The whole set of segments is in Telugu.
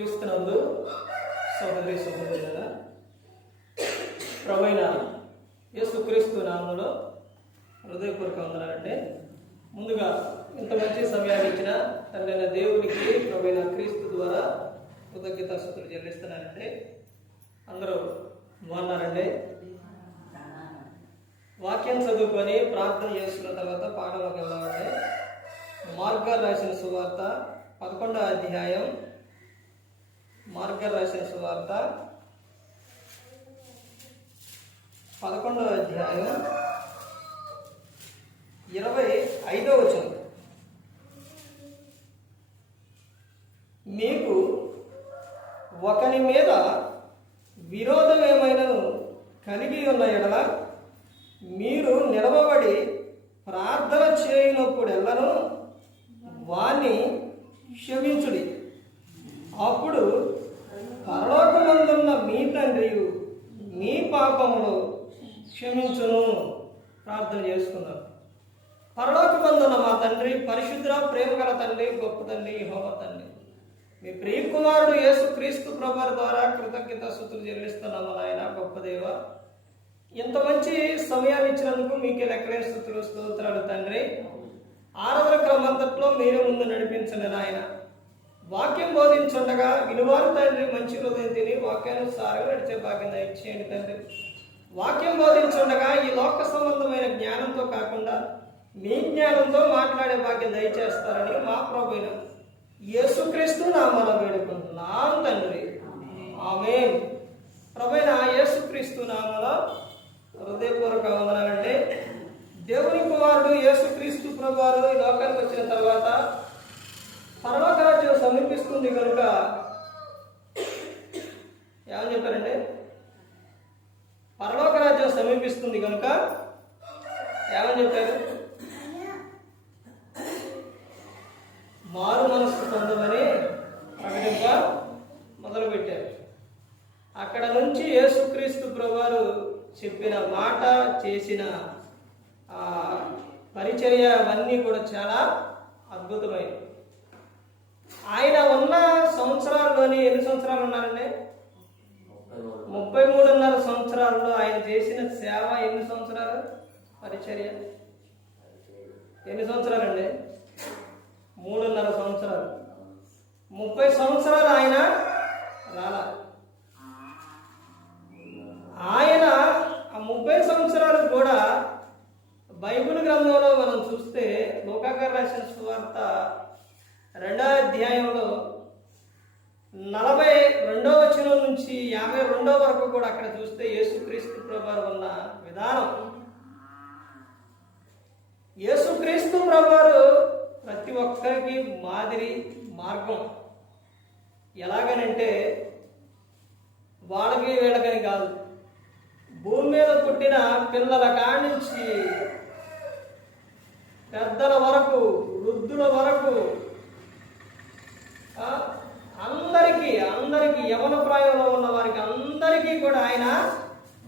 క్రీస్తునందు సహోదరి సహోదరులారా, ప్రభువైన యేసుక్రీస్తు నామములో హృదయపూర్వక వందనాలంటే ముందుగా ఇంత మంచి సమయాన్ని ఇచ్చిన తండ్రి దేవునికి ప్రభువైన క్రీస్తు ద్వారా కృతజ్ఞతాస్తుతులు చెల్లిస్తున్నానంటే అందరూ బాగున్నారండి. వాక్యం చదువుకొని ప్రార్థన చేసుకున్న తర్వాత పాఠంలోకి వెళ్దామంటే మార్గాలు రాసిన సువార్త 11వ అధ్యాయం, మార్గాలు రాసిన సువార్త 11వ అధ్యాయం 25వ వచనం. మీకు ఒకని మీద విరోధం ఏమైనను కలిగి ఉన్న ఎడల మీరు నిలవబడి ప్రార్థన చేయనప్పుడెల్లను వాణ్ణి క్షమించుడి. అప్పుడు పరలోకమందున్న మీ తండ్రియు మీ పాపములు క్షమించును. ప్రార్థన చేసుకున్నారు. పరలోకమందున్న మా తండ్రి, పరిశుద్ధ ప్రేమగల తండ్రి, గొప్ప తండ్రి, యెహోవా తండ్రి, మీ ప్రియ కుమారుడు యేసుక్రీస్తు ప్రభువు ద్వారా కృతజ్ఞతాస్తుతులు చెల్లిస్తున్నాము నాయన. గొప్ప దేవ, ఇంత మంచి సమయాన్ని ఇచ్చినందుకు మీకే లెక్కలేని స్తుతులు స్తోత్రాలు తండ్రి. ఆరాధన క్రమంతట్లో మీరే ముందు నడిపించండి నాయన. వాక్యం బోధించుండగా వినువారు తండ్రి మంచి హృదయం తిని వాక్యానుసారంగా నడిచే భాగ్యం దయచేయండి తండ్రి. వాక్యం బోధించుండగా ఈ లోక సంబంధమైన జ్ఞానంతో కాకుండా మీ జ్ఞానంతో మాట్లాడే భాగ్యం దయచేస్తారని మా ప్రభువైన యేసుక్రీస్తు నామములో వేడుకుంటున్నాం తండ్రి, ఆమేన్. ప్రభువైన యేసుక్రీస్తు నామములో హృదయపూర్వక వందనాలంటే దేవుని కుమారుడు యేసుక్రీస్తు ప్రభువారు ఈ లోకానికి వచ్చిన తర్వాత పరలోక రాజ్యం సమీపిస్తుంది కనుక ఏమని చెప్పారంటే, పరలోక రాజ్యం సమీపిస్తుంది కనుక ఏమని చెప్పారు? మారు మనస్సు పొందమని ప్రకటింప మొదలుపెట్టారు. అక్కడ నుంచి యేసుక్రీస్తు ప్రభువారు చెప్పిన మాట, చేసిన పరిచర్య అవన్నీ కూడా చాలా అద్భుతమైనవి. ఆయన ఉన్న సంవత్సరాల్లోని ఎన్ని సంవత్సరాలు ఉన్నారండి? 33.5 సంవత్సరాల్లో ఆయన చేసిన సేవ ఎన్ని సంవత్సరాలు? పరిచర్య ఎన్ని సంవత్సరాలండి? 3.5 సంవత్సరాలు. 30 సంవత్సరాలు ఆయన రాలా. ఆయన ఆ 30 సంవత్సరాలు కూడా బైబిల్ గ్రంథంలో మనం చూస్తే లూకా రాసిన సువార్త 2వ అధ్యాయంలో 42వ వచనం నుంచి 52వ వరకు కూడా అక్కడ చూస్తే యేసుక్రీస్తు ప్రభువారు ఉన్న విధానం, యేసుక్రీస్తు ప్రభువారు ప్రతి ఒక్కరికి మాదిరి మార్గం. ఎలాగనంటే వాళ్ళకి వీళ్ళకని కాదు, భూమి మీద పుట్టిన పిల్లల కాడి నుంచి పెద్దల వరకు, వృద్ధుల వరకు, అందరికీ యవన ప్రాయంలో ఉన్న వారికి అందరికీ కూడా ఆయన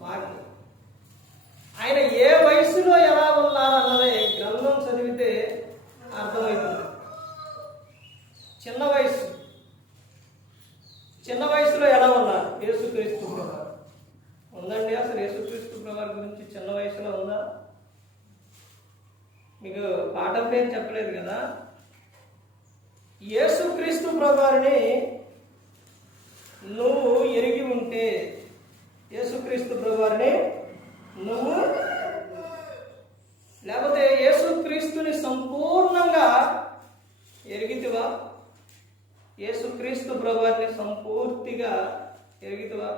మార్గం. ఆయన ఏ వయసులో ఎలా ఉన్నారన్నది గ్రంథం చదివితే అర్థమవుతుంది. చిన్న వయసులో ఎలా ఉన్నారు యేసుక్రీస్తు ప్రభువారు? ఉందండి అసలు యేసుక్రీస్తు ప్రభువారి గురించి చిన్న వయసులో ఉందా? మీకు పాఠం పేరు చెప్పలేదు కదా. యేసుక్రీస్తు ప్రభువారిని నువ్వు ఎరిగి ఉంటే, యేసుక్రీస్తు ప్రభువారిని నువ్వు లేకపోతే యేసుక్రీస్తుని సంపూర్ణంగా ఎరిగితివా? యేసుక్రీస్తు ప్రభువారిని సంపూర్తిగా ఎరిగితివా?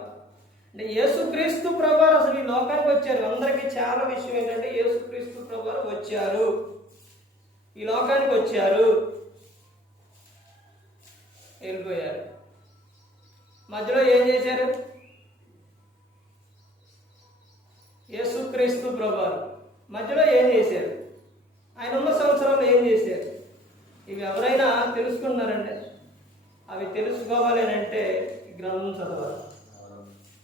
అంటే యేసుక్రీస్తు ప్రభువారు అసలు ఈ లోకానికి వచ్చారు. అందరికీ చాలా విషయం ఏంటంటే యేసుక్రీస్తు ప్రభువారు వచ్చారు, ఈ లోకానికి వచ్చారు, వెళ్ళిపోయారు. మధ్యలో ఏం చేశారు? యేసుక్రీస్తు ప్రభువారు మధ్యలో ఏం చేశారు? ఆయన ఉన్న సంవత్సరాలు ఏం చేశారు? ఇవి ఎవరైనా తెలుసుకున్నారంటే, అవి తెలుసుకోవాలి అంటే గ్రంథం చదవాలి.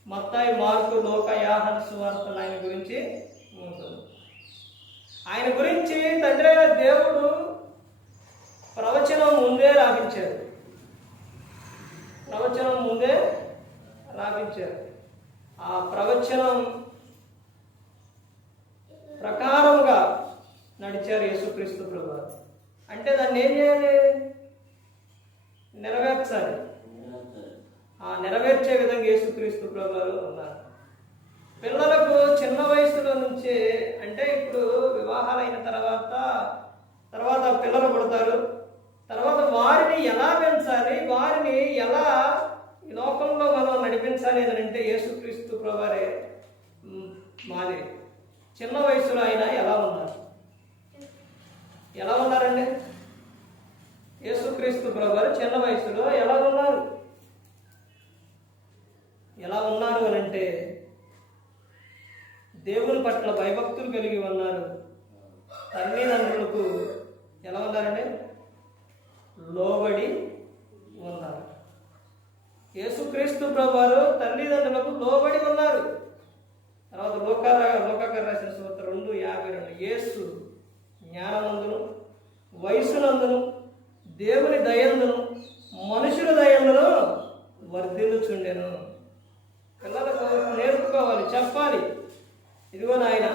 మత్తాయి, మార్కు, లూకా, యోహాను సువార్తలు ఆయన గురించి ఉంటుంది. ఆయన గురించి తండ్రి అయిన దేవుడు ప్రవచనం ముందే రాపించాడు. ప్రవచనం ముందే రాపించారు. ఆ ప్రవచనం ప్రకారంగా నడిచారు యేసుక్రీస్తు ప్రభువారు. అంటే దాన్ని ఏం చేయాలి? నెరవేర్చాలి. ఆ నెరవేర్చే విధంగా యేసుక్రీస్తు ప్రభువారు ఉన్నారు. పిల్లలకు చిన్న వయసులో నుంచే, అంటే ఇప్పుడు వివాహాలైన తర్వాత పిల్లలు పుడతారు. తర్వాత వారిని ఎలా పెంచాలి, వారిని ఎలా ఈ లోకంలో మనం నడిపించాలి అని అంటే యేసుక్రీస్తు ప్రభువారే మాదిరి. చిన్న వయసులో ఆయన ఎలా ఉన్నారండి? యేసుక్రీస్తు ప్రభువారు చిన్న వయసులో ఎలా ఉన్నారు అని అంటే దేవుని పట్ల భయభక్తులు కలిగి ఉన్నారు. తల్లిదండ్రులకు ఎలా ఉన్నారండి? లోబడి ఉన్నారు. యేసుక్రీస్తు ప్రభువారు తల్లిదండ్రులకు లోబడి ఉన్నారు. తర్వాత లోకాకార రాసిన సువార్త 2:52 యేసు జ్ఞానమందును వయసునందును దేవుని దయందును మనుషుల దయందును వర్ధిల్లుచుండెను. పిల్లలకు నేర్పుకోవాలి, చెప్పాలి. ఇదిగో నాయన,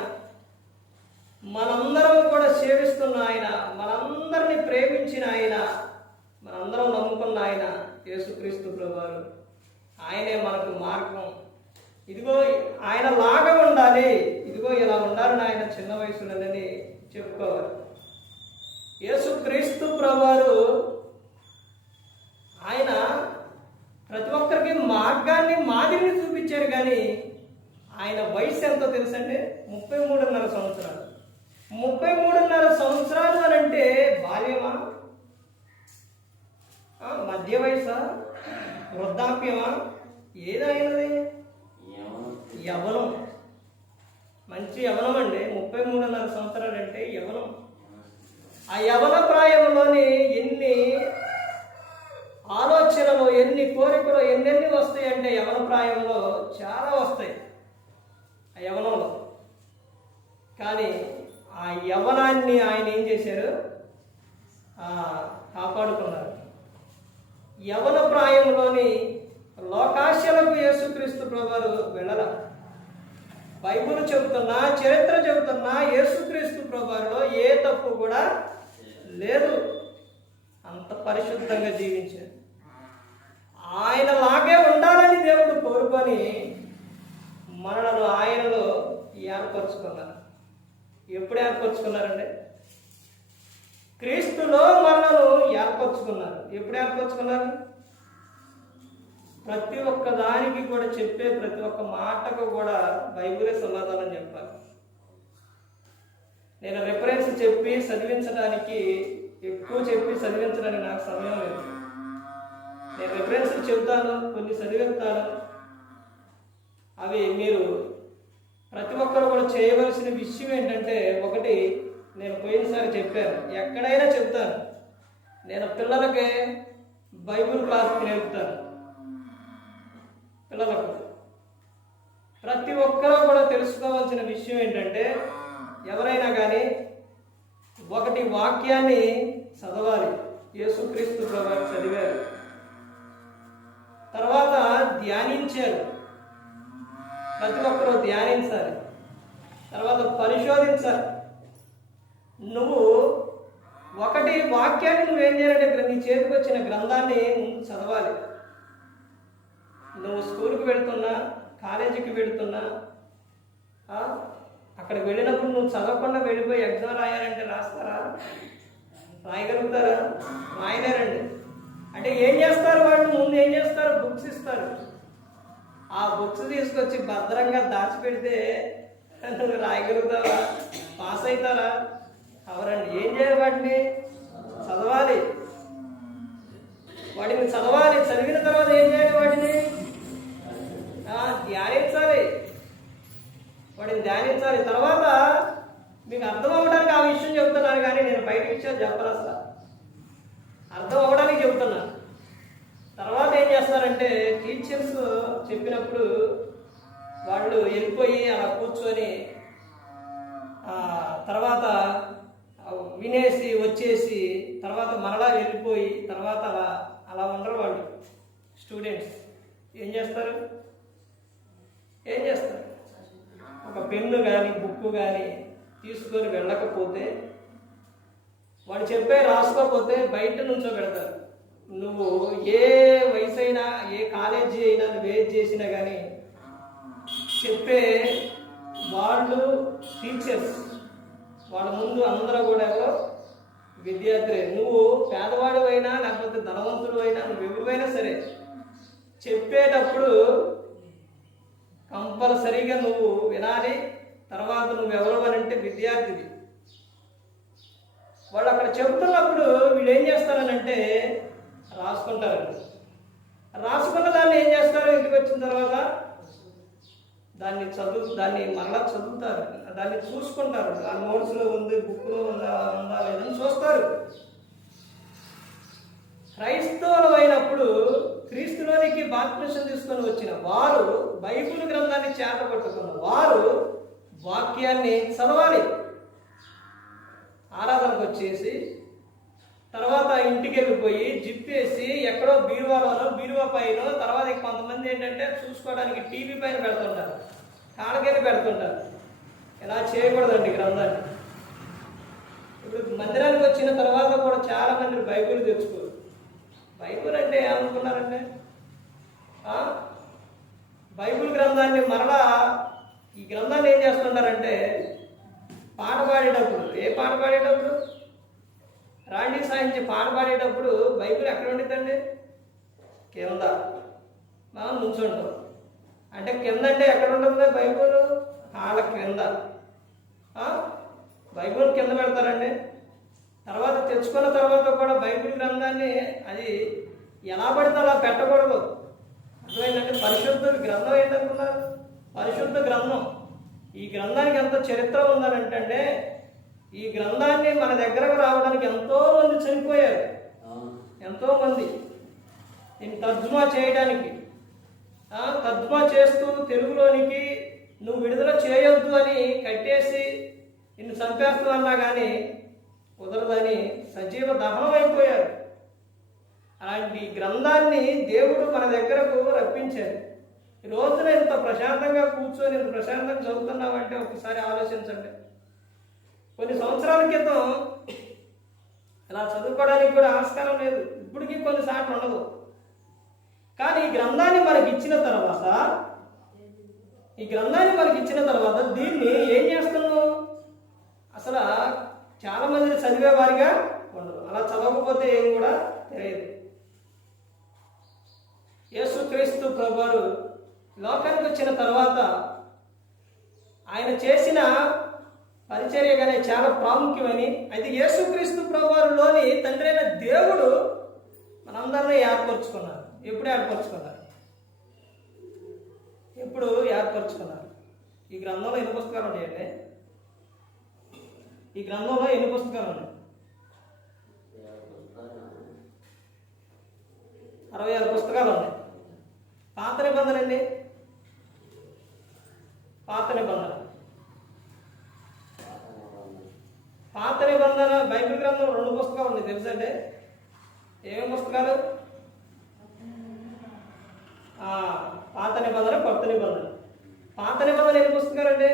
మనందరం కూడా సేవిస్తున్న ఆయన, మనందరినీ ప్రేమించిన ఆయన, మనందరం నమ్ముకున్న ఆయన యేసుక్రీస్తు ప్రభువారు. ఆయనే మనకు మార్గం. ఇదిగో ఆయన లాగా ఉండాలి, ఇదిగో ఇలా ఉండాలని ఆయన చిన్న వయసులోనని చెప్పుకోవాలి. యేసుక్రీస్తు ప్రభువారు ఆయన ప్రతి ఒక్కరికి మార్గాన్ని, మాదిరిని చూపించారు. కానీ ఆయన వయసు ఎంతో తెలుసండి? 33.5 సంవత్సరాలు. 33.5 సంవత్సరాలు అని అంటే బాల్యమా, మధ్య వయసా, వృద్ధాప్యమా? ఏదైనది యవ్వనం. మంచి యవ్వనం అండి. 33.5 సంవత్సరాలు అంటే యవ్వనం. ఆ యవ్వన ప్రాయంలోని ఎన్ని ఆలోచనలు, ఎన్ని కోరికలు, ఎన్నెన్ని వస్తాయి అంటే యవ్వన ప్రాయంలో చాలా వస్తాయి ఆ యవ్వనంలో. కానీ ఆ యవ్వనాన్ని ఆయన ఏం చేశారు? కాపాడుకున్నారు. యవ్వన ప్రాయంలోని లోకాశలకు యేసుక్రీస్తు ప్రభువారు వెళ్ళల. బైబిల్ చెబుతున్నా, చరిత్ర చెబుతున్నా యేసుక్రీస్తు ప్రభువారిలో ఏ తప్పు కూడా లేదు. అంత పరిశుద్ధంగా జీవించారు. ఆయన లాగే ఉండాలని దేవుడు కోరుకొని మనలను ఆయనలో ఏర్పరచుకున్నారు. ఎప్పుడు ఏర్పరచుకున్నారండి? క్రీస్తులో మనలను ఏర్పరచుకున్నారు. ఎప్పుడు ఏర్పరచుకున్నారు? ప్రతి ఒక్క దానికి కూడా చెప్పే ప్రతి ఒక్క మాటకు కూడా బైబిలే సమాధానం చెప్పాలి. నేను రెఫరెన్స్ చెప్పి చదివించడానికి, ఎక్కువ చెప్పి చదివించడానికి నాకు సమయం లేదు. నేను రెఫరెన్స్లు చెబుతాను, కొన్ని చదివిస్తాను. అవి మీరు ప్రతి ఒక్కరు కూడా చేయవలసిన విషయం ఏంటంటే, ఒకటి నేను పోయినసారి చెప్పాను, ఎక్కడైనా చెప్తాను. నేను పిల్లలకి బైబిల్ క్లాస్ నేర్పుతాను. పిల్లలకు ప్రతి ఒక్కరూ కూడా తెలుసుకోవాల్సిన విషయం ఏంటంటే, ఎవరైనా కానీ ఒకటి వాక్యాన్ని చదవాలి. యేసుక్రీస్తు ప్రభువారు చదివారు, తర్వాత ధ్యానించారు. ప్రతి ఒక్కరూ ధ్యానించాలి, తర్వాత పరిశోధించాలి. నువ్వు ఒకటి వాక్యాన్ని నువ్వేం చేయాలంటే, నీ చేతికి వచ్చిన గ్రంథాన్ని ముందు చదవాలి. నువ్వు స్కూల్కి వెళుతున్నా, కాలేజీకి వెళుతున్నా, అక్కడికి వెళ్ళినప్పుడు నువ్వు చదవకుండా వెళ్ళిపోయి ఎగ్జామ్ రాయాలంటే రాస్తారా? రాయగలుగుతారా? రాయలేరండి. అంటే ఏం చేస్తారు వాళ్ళు? ముందు ఏం చేస్తారు? బుక్స్ ఇస్తారు. ఆ బుక్స్ తీసుకొచ్చి భద్రంగా దాచిపెడితే నువ్వు రాయగలుగుతావా? పాస్ అవుతారా? అవరండి. ఏం చేయాలి? వాటిని చదవాలి. వాటిని చదవాలి. చదివిన తర్వాత ఏం చేయాలి? వాటిని ధ్యానించాలి. వాటిని ధ్యానించాలి. తర్వాత మీకు అర్థం అవ్వడానికి ఆ విషయం చెబుతున్నాను, కానీ నేను బయట విషయాలు చెప్పను. అసలు అర్థం అవ్వడానికి చెబుతున్నాను. తర్వాత ఏం చేస్తారంటే, టీచర్స్ చెప్పినప్పుడు వాళ్ళు వెళ్ళిపోయి అలా కూర్చొని తర్వాత వినేసి వచ్చేసి తర్వాత మరలా వెళ్ళిపోయి తర్వాత అలా ఉండరు వాళ్ళు. స్టూడెంట్స్ ఏం చేస్తారు? ఒక పెన్ను కానీ బుక్ కానీ తీసుకొని వెళ్ళకపోతే, వాడు చెప్పే రాసుకోకపోతే బయట నుంచో పెడతారు. నువ్వు ఏ వయసు అయినా, ఏ కాలేజీ అయినా నువ్వు ఏది చేసినా కానీ చెప్పే వాళ్ళు టీచర్స్, వాళ్ళ ముందు అందరూ కూడా ఎవరో విద్యార్థులే. నువ్వు పేదవాడు అయినా లేకపోతే ధనవంతుడు అయినా, నువ్వు ఎవరివైనా సరే చెప్పేటప్పుడు కంపల్సరీగా నువ్వు వినాలి. తర్వాత నువ్వు ఎవరు అని అంటే విద్యార్థివి. వాళ్ళు అక్కడ చెబుతున్నప్పుడు వీళ్ళు ఏం చేస్తారనంటే రాసుకుంటారండి. రాసుకున్న దాన్ని ఏం చేస్తారు? ఇంటికి వచ్చిన తర్వాత దాన్ని మరలా చదువుతారు, దాన్ని చూసుకుంటారు. ఆ నోట్స్లో ఉంది, బుక్లో ఉందా లేదని చూస్తారు. క్రైస్తవులు అయినప్పుడు క్రీస్తులోనికి బాప్తిసం తీసుకొని వచ్చిన వారు, బైబిల్ గ్రంథాన్ని చేతపట్టుకున్న వారు వాక్యాన్ని చదవాలి. ఆరాధనకు వచ్చేసి తర్వాత ఇంటికి వెళ్ళిపోయి జిప్పేసి ఎక్కడో బీరువా పైన, తర్వాత కొంతమంది ఏంటంటే చూసుకోవడానికి టీవీ పైన పెడుతుంటారు, కాళ్ళకెళ్ళి పెడుతుంటారు. ఇలా చేయకూడదండి గ్రంథాన్ని. ఇప్పుడు మందిరానికి వచ్చిన తర్వాత కూడా చాలా మంది బైబిల్ తెచ్చుకోరు. బైబిల్ అంటే ఏమనుకున్నారంటే బైబిల్ గ్రంథాన్ని మరలా ఈ గ్రంథాన్ని ఏం చేస్తున్నారంటే పాట పాడేటప్పుడు, ఏ పాట పాడేటప్పుడు రాండి సాయించి పాట పాడేటప్పుడు బైబిల్ ఎక్కడ ఉండిద్దండి? కింద. మనం నుంచుంటాం అంటే కింద అంటే ఎక్కడ ఉంటుంది బైబిల్? కాళ్ళ కింద. బైబిల్ కింద పెడతారండి. తర్వాత తెచ్చుకున్న తర్వాత కూడా బైబిల్ గ్రంథాన్ని అది ఎలా పడితే అలా పెట్టకూడదు. అర్థమైందంటే పరిశుద్ధ గ్రంథం ఏంటనుకున్నారు? పరిశుద్ధ గ్రంథం. ఈ గ్రంథానికి ఎంత చరిత్ర ఉందనంటే, ఈ గ్రంథాన్ని మన దగ్గరకు రావడానికి ఎంతో మంది చనిపోయారు. ఎంతో మంది దీన్ని తర్జుమా చేయడానికి, తర్జుమా చేస్తూ తెలుగులోనికి నువ్వు విడుదల చేయొద్దు అని కట్టేసి నిన్ను చంపేస్తూ అన్నా కానీ కుదరదని సజీవ దహనం అయిపోయారు. అలాంటి గ్రంథాన్ని దేవుడు మన దగ్గరకు రప్పించారు. ఈ రోజున ఇంత ప్రశాంతంగా కూర్చొని ఇంత ప్రశాంతంగా చదువుతున్నామంటే ఒకసారి ఆలోచించండి. కొన్ని సంవత్సరాల క్రితం ఇలా చదువుకోవడానికి కూడా ఆస్కారం లేదు, ఇప్పటికీ కొన్నిసార్లు ఉండదు. కానీ ఈ గ్రంథాన్ని మనకి ఇచ్చిన తర్వాత దీన్ని ఏం చేస్తున్నావు? అసలు చాలా మంది చదివేవారిగా ఉండదు. అలా చదవకపోతే ఏం కూడా తెలియదు. యేసుక్రీస్తు ప్రభువారు లోకానికి వచ్చిన తర్వాత ఆయన చేసిన పరిచర్యగానే చాలా ప్రాముఖ్యమని, అయితే యేసుక్రీస్తు ప్రభువారిలోని తండ్రి అయిన దేవుడు మనందరినీ ఏర్పరచుకున్నారు. ఎప్పుడు ఏర్పరచుకున్నారు? ఈ గ్రంథంలో ఎన్ని పుస్తకాలు ఉన్నాయండి? ఈ గ్రంథంలో ఎన్ని పుస్తకాలు ఉన్నాయి? 66 పుస్తకాలు ఉన్నాయి. పాత నిబంధన అండి. పాత నిబంధన బైబిల్ గ్రంథం 2 పుస్తకాలు ఉన్నాయి, తెలుసండి? ఏమేమి పుస్తకాలు? పాత నిబంధన, కొత్త నిబంధన. పాత నిబంధన ఎన్ని పుస్తకాలు అండి?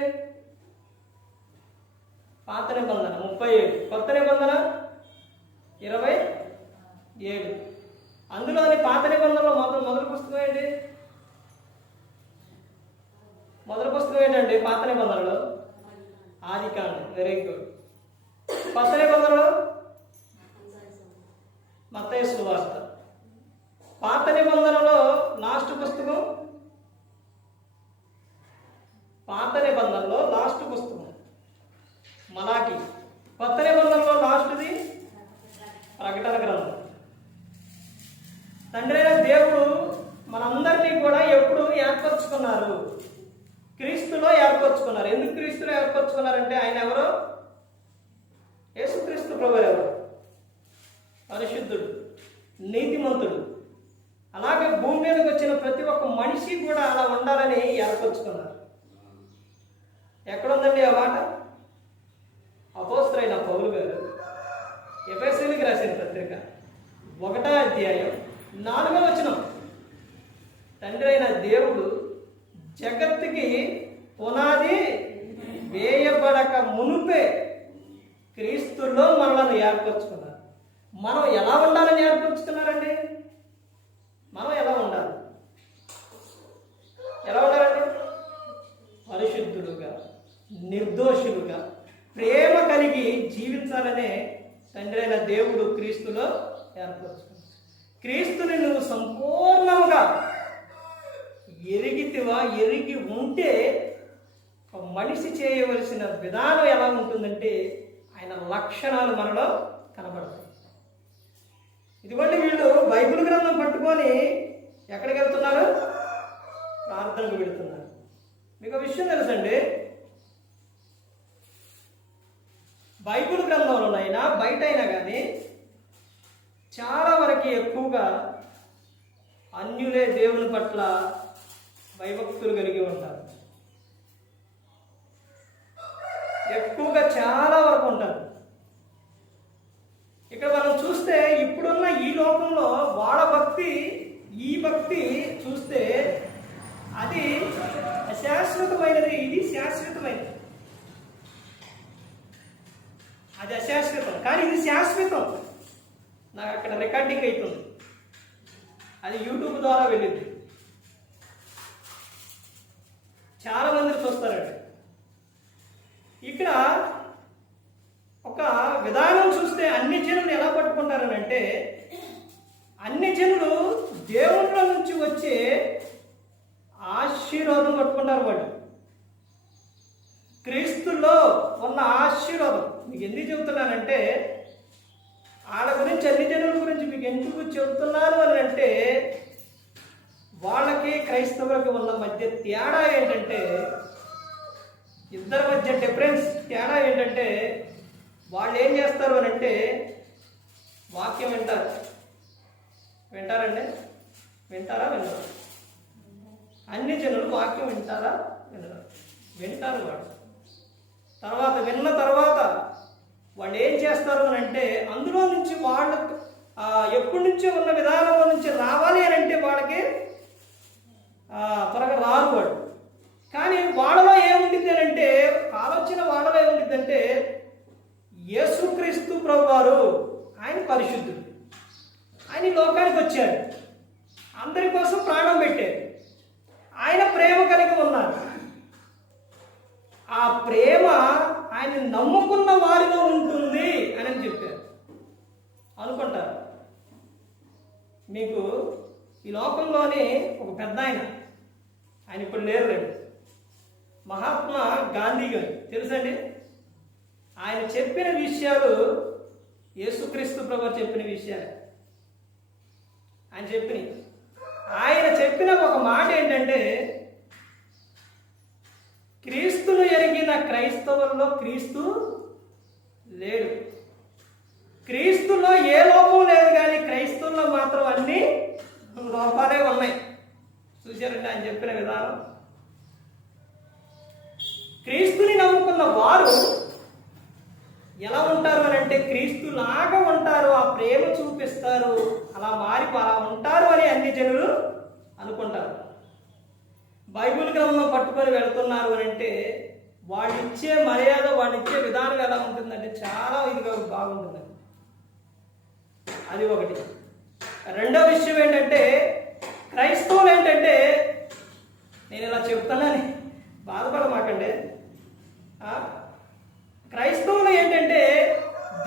పాత నిబంధన 37, కొత్త నిబంధన 27. అందులోని పాత నిబంధనలో మొదటి పుస్తకం ఏంటి? మొదటి పుస్తకం ఏంటండి పాత నిబంధనలో? ఆదికాండం. Very good. కొత్త నిబంధనలో మత్తయి సువార్త. పాత నిబంధనలో లాస్ట్ పుస్తకం మలాకి. కొత్త నిబంధనలో లాస్ట్ది ప్రకటన గ్రంథం. తండ్రి అయిన దేవుడు మనందరినీ కూడా ఎప్పుడు ఏర్పరచుకున్నారు? క్రీస్తులో ఏర్పరచుకున్నారు. ఎందుకు క్రీస్తులో ఏర్పరచుకున్నారంటే ఆయన ఎవరో? యేసుక్రీస్తు ప్రభువు ఎవరు? పరిశుద్ధుడు, నీతిమంతుడు. అలాగే భూమి మీదకి వచ్చిన ప్రతి ఒక్క మనిషి కూడా అలా ఉండాలని ఏర్పరచుకున్నారు. ఎక్కడుందండి ఆ మాట? అపోస్తలుడైన పౌలు గారు ఎఫెసీయులకు రాసిన పత్రిక 1వ అధ్యాయం 4వ వచనం. తండ్రి అయిన దేవుడు జగత్తుకి పునాది వేయబడక మునుపే క్రీస్తులో మనల్ని ఏర్పరచుకున్నారు. మనం ఎలా ఉండాలని ఏర్పరచుకున్నారండి? మనం ఎలా ఉండాలి? ఎలా ఉండాలండి? పరిశుద్ధులుగా, నిర్దోషులుగా, ప్రేమ కలిగి జీవించాలనే తండ్రి అయిన దేవుడు క్రీస్తులో ఏర్పరచుకున్నాడు. క్రీస్తుని నువ్వు సంపూర్ణంగా ఎరిగి ఉంటే ఒక మనిషి చేయవలసిన విధానం ఎలా ఉంటుందంటే ఆయన లక్షణాలు మనలో కనబడతాయి. ఇదిగోండి, వీళ్ళు బైబిల్ గ్రంథం పట్టుకొని ఎక్కడికి వెళ్తున్నారు? ప్రార్థనకు వెళుతున్నారు. మీకు ఒక విషయం తెలుసండి, బైబిల్ గ్రంథంలోనైనా బయట అయినా కానీ చాలా వరకు ఎక్కువగా అన్యులే దేవుని పట్ల భయభక్తులు కలిగి ఉంటారు. ఎక్కువగా చాలా వరకు ఉంటారు. ఇక్కడ మనం చూస్తే ఇప్పుడున్న ఈ లోకంలో వాళ్ళ భక్తి, ఈ భక్తి చూస్తే అది అశాశ్వతమైనది, ఇది శాశ్వతమైనది. అది అశాశ్వతం, కానీ ఇది శాశ్వతం. నాకు అక్కడ రికార్డింగ్ అవుతుంది, అది యూట్యూబ్ ద్వారా వెళ్ళింది, చాలా మంది చూస్తారండి. ఇక్కడ ఒక విధానం చూస్తే అన్ని జనులు ఎలా పట్టుకుంటారని అంటే, అన్ని జనులు దేవుళ్ళ నుంచి వచ్చే ఆశీర్వాదం పట్టుకుంటారు. వాళ్ళు క్రీస్తులో ఉన్న ఆశీర్వాదం. మీకు ఎందుకు చెబుతున్నానంటే, వాళ్ళ గురించి, అన్ని జనుల గురించి మీకు ఎందుకు చెబుతున్నాను అని అంటే, వాళ్ళకి క్రైస్తవులకి ఉన్న మధ్య తేడా ఏంటంటే, ఇద్దరి మధ్య డిఫరెన్స్ తేడా ఏంటంటే, వాళ్ళు ఏం చేస్తారు అని అంటే వాక్యం వింటారు. వింటారండి? వింటారా? వినరు. అన్ని జనులు వాక్యం వింటారా? వినరు. వింటారు. వాడు తర్వాత విన్న తర్వాత వాళ్ళు ఏం చేస్తారు అని అంటే, అందులో నుంచి వాళ్ళు ఎప్పటి నుంచో ఉన్న విధానంలో నుంచి రావాలి అని అంటే వాళ్ళకి త్వరగా రారు వాడు. కానీ వాళ్ళలో ఏముంటుంది అని అంటే, ఆలోచన వాళ్ళలో ఏముంటుంది అంటే, యేసుక్రీస్తు ప్రభువారు ఆయన పరిశుద్ధుడు, ఆయన లోకానికి వచ్చాడు, అందరి కోసం ప్రాణం పెట్టాడు, ఆయన ప్రేమ కలిగి ఉన్నారు. ఆ ప్రేమ ఆయన నమ్ముకున్న వారిలో ఉంటుంది అని చెప్పారు. అనుకుంటారు. మీకు ఈ లోకంలోనే ఒక పెద్ద ఆయన ఇప్పుడు లేరులేండి, మహాత్మా గాంధీ గారు తెలుసండి. ఆయన చెప్పిన విషయాలు యేసుక్రీస్తు ప్రభువు చెప్పిన విషయాలు ఆయన చెప్పిన ఒక మాట ఏంటంటే, క్రీస్తును ఎరిగిన క్రైస్తవుల్లో క్రీస్తు లేడు. క్రీస్తులో ఏ లోపం లేదు, కానీ క్రైస్తవుల్లో మాత్రం అన్ని లోపాలే ఉన్నాయి. చూశారంటే ఆయన చెప్పిన విధానం. క్రీస్తుని నమ్ముకున్న వారు ఎలా ఉంటారు అని అంటే, క్రీస్తులాగా ఉంటారు, ఆ ప్రేమ చూపిస్తారు, అలా ఉంటారు అని అన్ని జనులు అనుకుంటారు. బైబిల్ గ్రంథం పట్టుకొని వెళ్తున్నారు అని అంటే వాళ్ళు ఇచ్చే మర్యాద, వాళ్ళు ఇచ్చే విధానం ఎలా ఉంటుందంటే చాలా ఇదిగా బాగుంటుందండి. అది ఒకటి. రెండో విషయం ఏంటంటే, క్రైస్తవులు ఏంటంటే, నేను ఇలా చెప్తానని బాధపడమాకండి, క్రైస్తవులు ఏంటంటే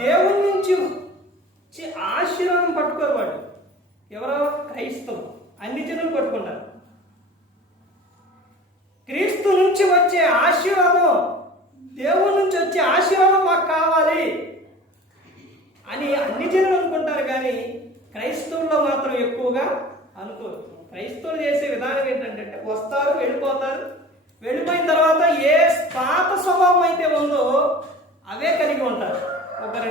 దేవుని నుంచి ఆశీర్వాదం పట్టుకోరు. వాడు ఎవరో క్రైస్తవులు, అన్ని జనులు పట్టుకుంటారు. క్రీస్తు నుంచి వచ్చే ఆశీర్వాదం, దేవుని నుంచి వచ్చే ఆశీర్వాదం మాకు కావాలి అని అన్ని జనులు అనుకుంటారు, కానీ క్రైస్తవుల్లో మాత్రం ఎక్కువగా అనుకోరు. క్రైస్తవులు చేసే విధానం ఏంటంటే, వస్తారు, వెళ్ళిపోతారు, వెళ్ళిపోయిన తర్వాత ఏ పాత స్వభావం అయితే ఉందో అవే కలిగి ఉంటారు. ఒకరి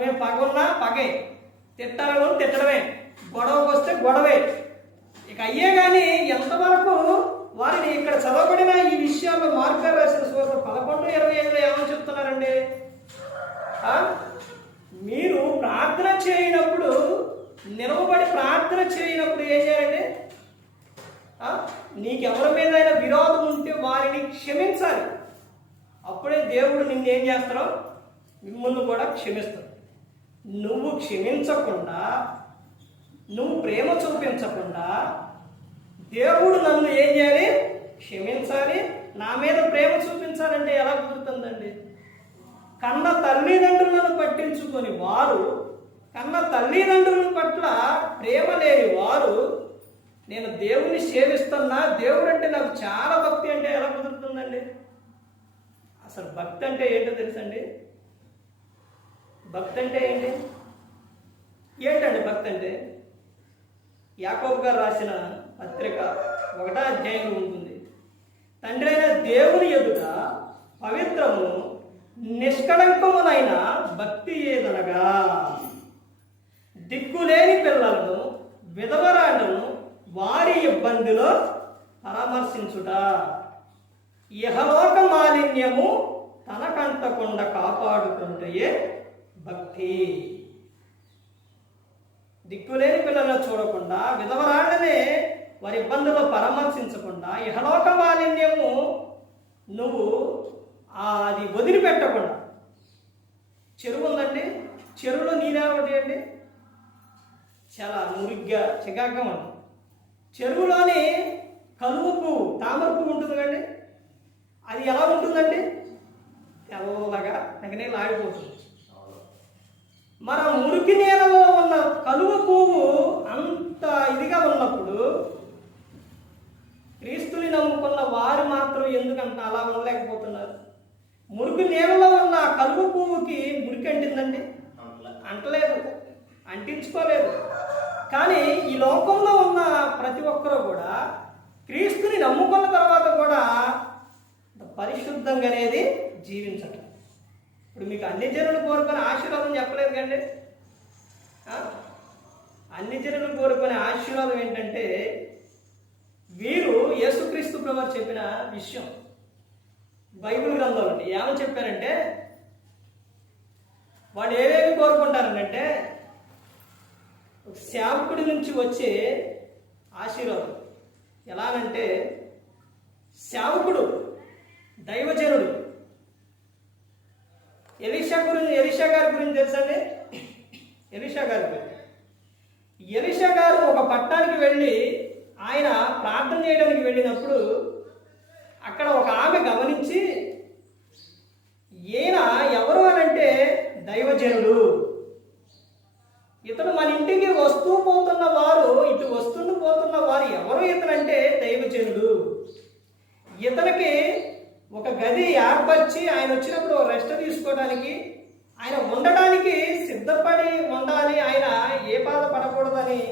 మీద పగ ఉన్నా పగే, తిట్టాలను తిట్టడమే, గొడవకు వస్తే గొడవే, ఇక అయ్యే. కానీ ఎంతవరకు వారిని ఇక్కడ చదవబడిన ఈ విషయాల్లో మార్గారు రాసిన సువార్త 11:25 ఏమని చెప్తున్నారండి, మీరు ప్రార్థన చేయనప్పుడు, నిలవబడి ప్రార్థన చేయనప్పుడు ఏం చేయాలండి? క్షమించాలి. అప్పుడే దేవుడు నిన్నేం చేస్తారో మిమ్మల్ని కూడా క్షమిస్తాడు. నువ్వు క్షమించకుండా, నువ్వు ప్రేమ చూపించకుండా దేవుడు నన్ను ఏం చేయాలి? క్షమించాలి, నా మీద ప్రేమ చూపించాలంటే ఎలా కుదురుతుందండి? కన్న తల్లిదండ్రులను పట్టించుకొని వారు, కన్న తల్లిదండ్రుల పట్ల ప్రేమ లేని వారు, నేను దేవుని సేవిస్తున్నా, దేవుడు అంటే నాకు చాలా భక్తి అంటే ఎలా కుదురుతుందండి? అసలు భక్తి అంటే ఏంటో తెలుసండి? భక్తి అంటే ఏంటి? ఏంటండి భక్తి అంటే? యాకోబు గారు రాసిన పత్రిక 1వ అధ్యాయంలో ఉంటుంది. తండ్రి అయిన దేవుని ఎదుట పవిత్రము నిష్కళంకమునైన భక్తి ఏదనగా దిక్కులేని పిల్లలను, విధవరాళ్లను వారి ఇబ్బందిలో పరామర్శించుట, ఇహలోక మాలిన్యము తనకంటకుండా కాపాడుకుంటే భక్తి. దిక్కులేని పిల్లలను చూడకుండా, విధవరాళ్ళనే వారి ఇబ్బందుల్లో పరామర్శించకుండా, ఇహలోక మాలిన్యము నువ్వు అది వదిలిపెట్టకుండా. చెరువు ఉందండి, చెరువులో నీరేమిటి అండి? చాలా మురిగ్గా చికాగ్గా ఉంటుంది. చెరువులోని కలువ పువ్వు, తామర పువ్వు ఉంటుంది కండి, అది ఎలా ఉంటుందండి? తెల్లగా నీళ్ళు ఆడిపోతుంది. మన మురికి నీళ్ళలో ఉన్న కలువ పువ్వు అంత ఇదిగా ఉన్నప్పుడు క్రీస్తుని నమ్ముకున్న వారు మాత్రం ఎందుకంట అలా ఉండలేకపోతున్నారు? మురికి నీళ్ళలో ఉన్న కలువ పువ్వుకి మురికి అంటిందండి? అంటలేదు, అంటించుకోలేదు. కానీ ఈ లోకంలో ఉన్న ప్రతి ఒక్కరూ కూడా క్రీస్తుని నమ్ముకున్న తర్వాత కూడా పరిశుద్ధంగా అనేది జీవించటం. ఇప్పుడు మీకు అన్ని జనులు కోరుకొని ఆశీర్వాదం చెప్పలేదు కండి. అన్ని జనులు కోరుకునే ఆశీర్వాదం ఏంటంటే, వీరు యేసుక్రీస్తు ప్రభువు చెప్పిన విషయం బైబిల్ గ్రంథంలో ఉంది. ఏమని చెప్పారంటే, వాళ్ళు ఏవేవి కోరుకుంటారంటే, సేవకుడి నుంచి వచ్చే ఆశీర్వాదం ఎలానంటే, సేవకుడు దైవజనుడు ఎలీషా గారి గురించి తెలుసండి? ఎలీషా గారు ఒక పట్టణానికి వెళ్ళి ఆయన ప్రార్థన చేయడానికి వెళ్ళినప్పుడు అక్కడ ఒక ఆమె గమనించి, ఈయన ఎవరు అనంటే దైవజనుడు, ఇతను మన ఇంటికి వస్తూ పోతున్న వారు, ఇటు వస్తూ పోతున్న వారు ఎవరు ఇతనంటే దైవజనుడు. ఇతనికి ఒక గది ఏర్పరిచి ఆయన వచ్చినప్పుడు రెస్ట్ తీసుకోవడానికి, ఆయన ఉండడానికి సిద్ధపడి ఉండాలి, ఆయన ఏ బాధ పడకూడదని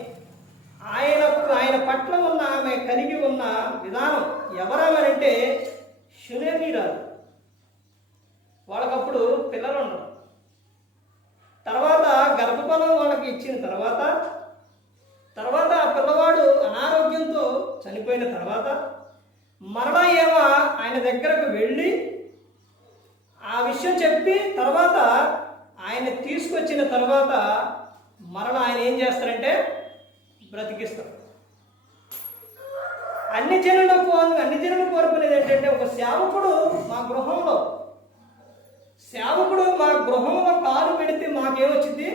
ఆయన పట్ల ఉన్న ఆమె కలిగి ఉన్న విధానం ఎవరమనంటే షునేమీరాలు. వాళ్ళకప్పుడు పిల్లలు ఉండరు. తర్వాత గర్భఫలం వాళ్ళకి ఇచ్చిన తర్వాత ఆ పిల్లవాడు అనారోగ్యంతో చనిపోయిన తర్వాత మరలా ఏమో ఆయన దగ్గరకు వెళ్ళి ఆ విషయం చెప్పి తర్వాత ఆయన తీసుకొచ్చిన తర్వాత మరలా ఆయన ఏం చేస్తారంటే బ్రతికిస్తారు. అన్ని జనులు కోరుకునేది ఏంటంటే, ఒక సేవకుడు మా గృహంలో కాలు పెడితే మాకేమొచ్చింది?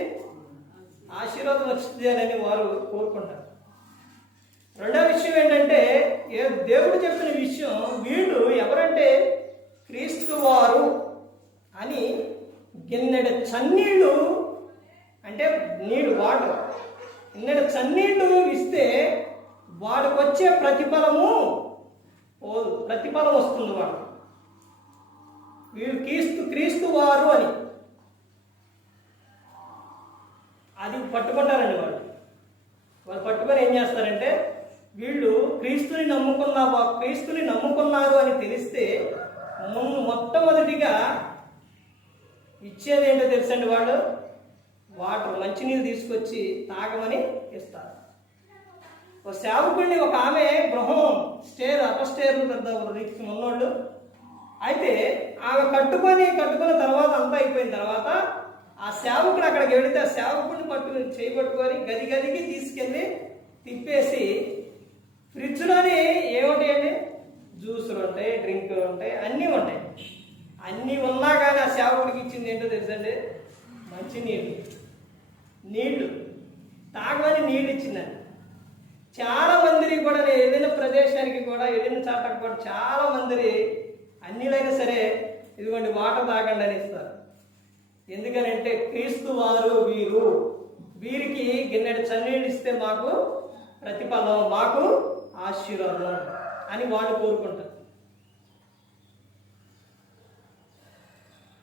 ఆశీర్వాదం వచ్చింది అని వారు కోరుకుంటారు. రెండో విషయం ఏంటంటే, దేవుడు చెప్పిన విషయం, వీళ్ళు ఎవరంటే క్రీస్తు వారు అని గిన్నెడు చన్నీళ్ళు, అంటే నీళ్ళు, వాటర్, గిన్నెడు చన్నీళ్ళు ఇస్తే వాడికి వచ్చే ప్రతిఫలము పోదు, ప్రతిఫలం వస్తుంది వాడు. వీళ్ళు క్రీస్తు వారు అని అది పట్టుకుంటారండి. వాళ్ళు పట్టుకొని ఏం చేస్తారంటే, వీళ్ళు క్రీస్తుని నమ్ముకున్నారు అని తెలిస్తే మొట్టమొదటిగా ఇచ్చేది ఏంటో తెలుసండి, వాళ్ళు వాటర్, మంచినీళ్ళు తీసుకొచ్చి తాగమని ఇస్తారు. ఒక సేవకుడిని ఒక ఆమె గృహం అపస్టేర్లు పెద్ద ఉన్నోళ్ళు అయితే ఆమె కట్టుకున్న తర్వాత అంతా అయిపోయిన తర్వాత ఆ సేవకుడు అక్కడికి వెళితే ఆ సేవకుడిని చేయబట్టుకొని గదికి తీసుకెళ్ళి తిప్పేసి ఫ్రిడ్జ్లోని ఏమిటి అండి జ్యూసులు ఉంటాయి, డ్రింకులు ఉంటాయి, అన్నీ ఉంటాయి. అన్నీ ఉన్నా కానీ ఆ సేవకుడికి ఇచ్చింది ఏంటో తెలుసండి? మంచి నీళ్లు తాగమని నీళ్ళు ఇచ్చిందండి. చాలా మందికి కూడా నేను వెళ్ళిన ప్రదేశానికి కూడా వెళ్ళిన చాటకు కూడా చాలా మంది అన్నిలైనా సరే ఇదిగోండి వాటర్ తాగండి అని ఇస్తారు. ఎందుకనంటే క్రీస్తు వారు వీరికి గిన్నెడు చన్నీళ్ళు ఇస్తే మాకు ప్రతిఫలం, మాకు ఆశీర్వాదం అని వాళ్ళు కోరుకుంటారు.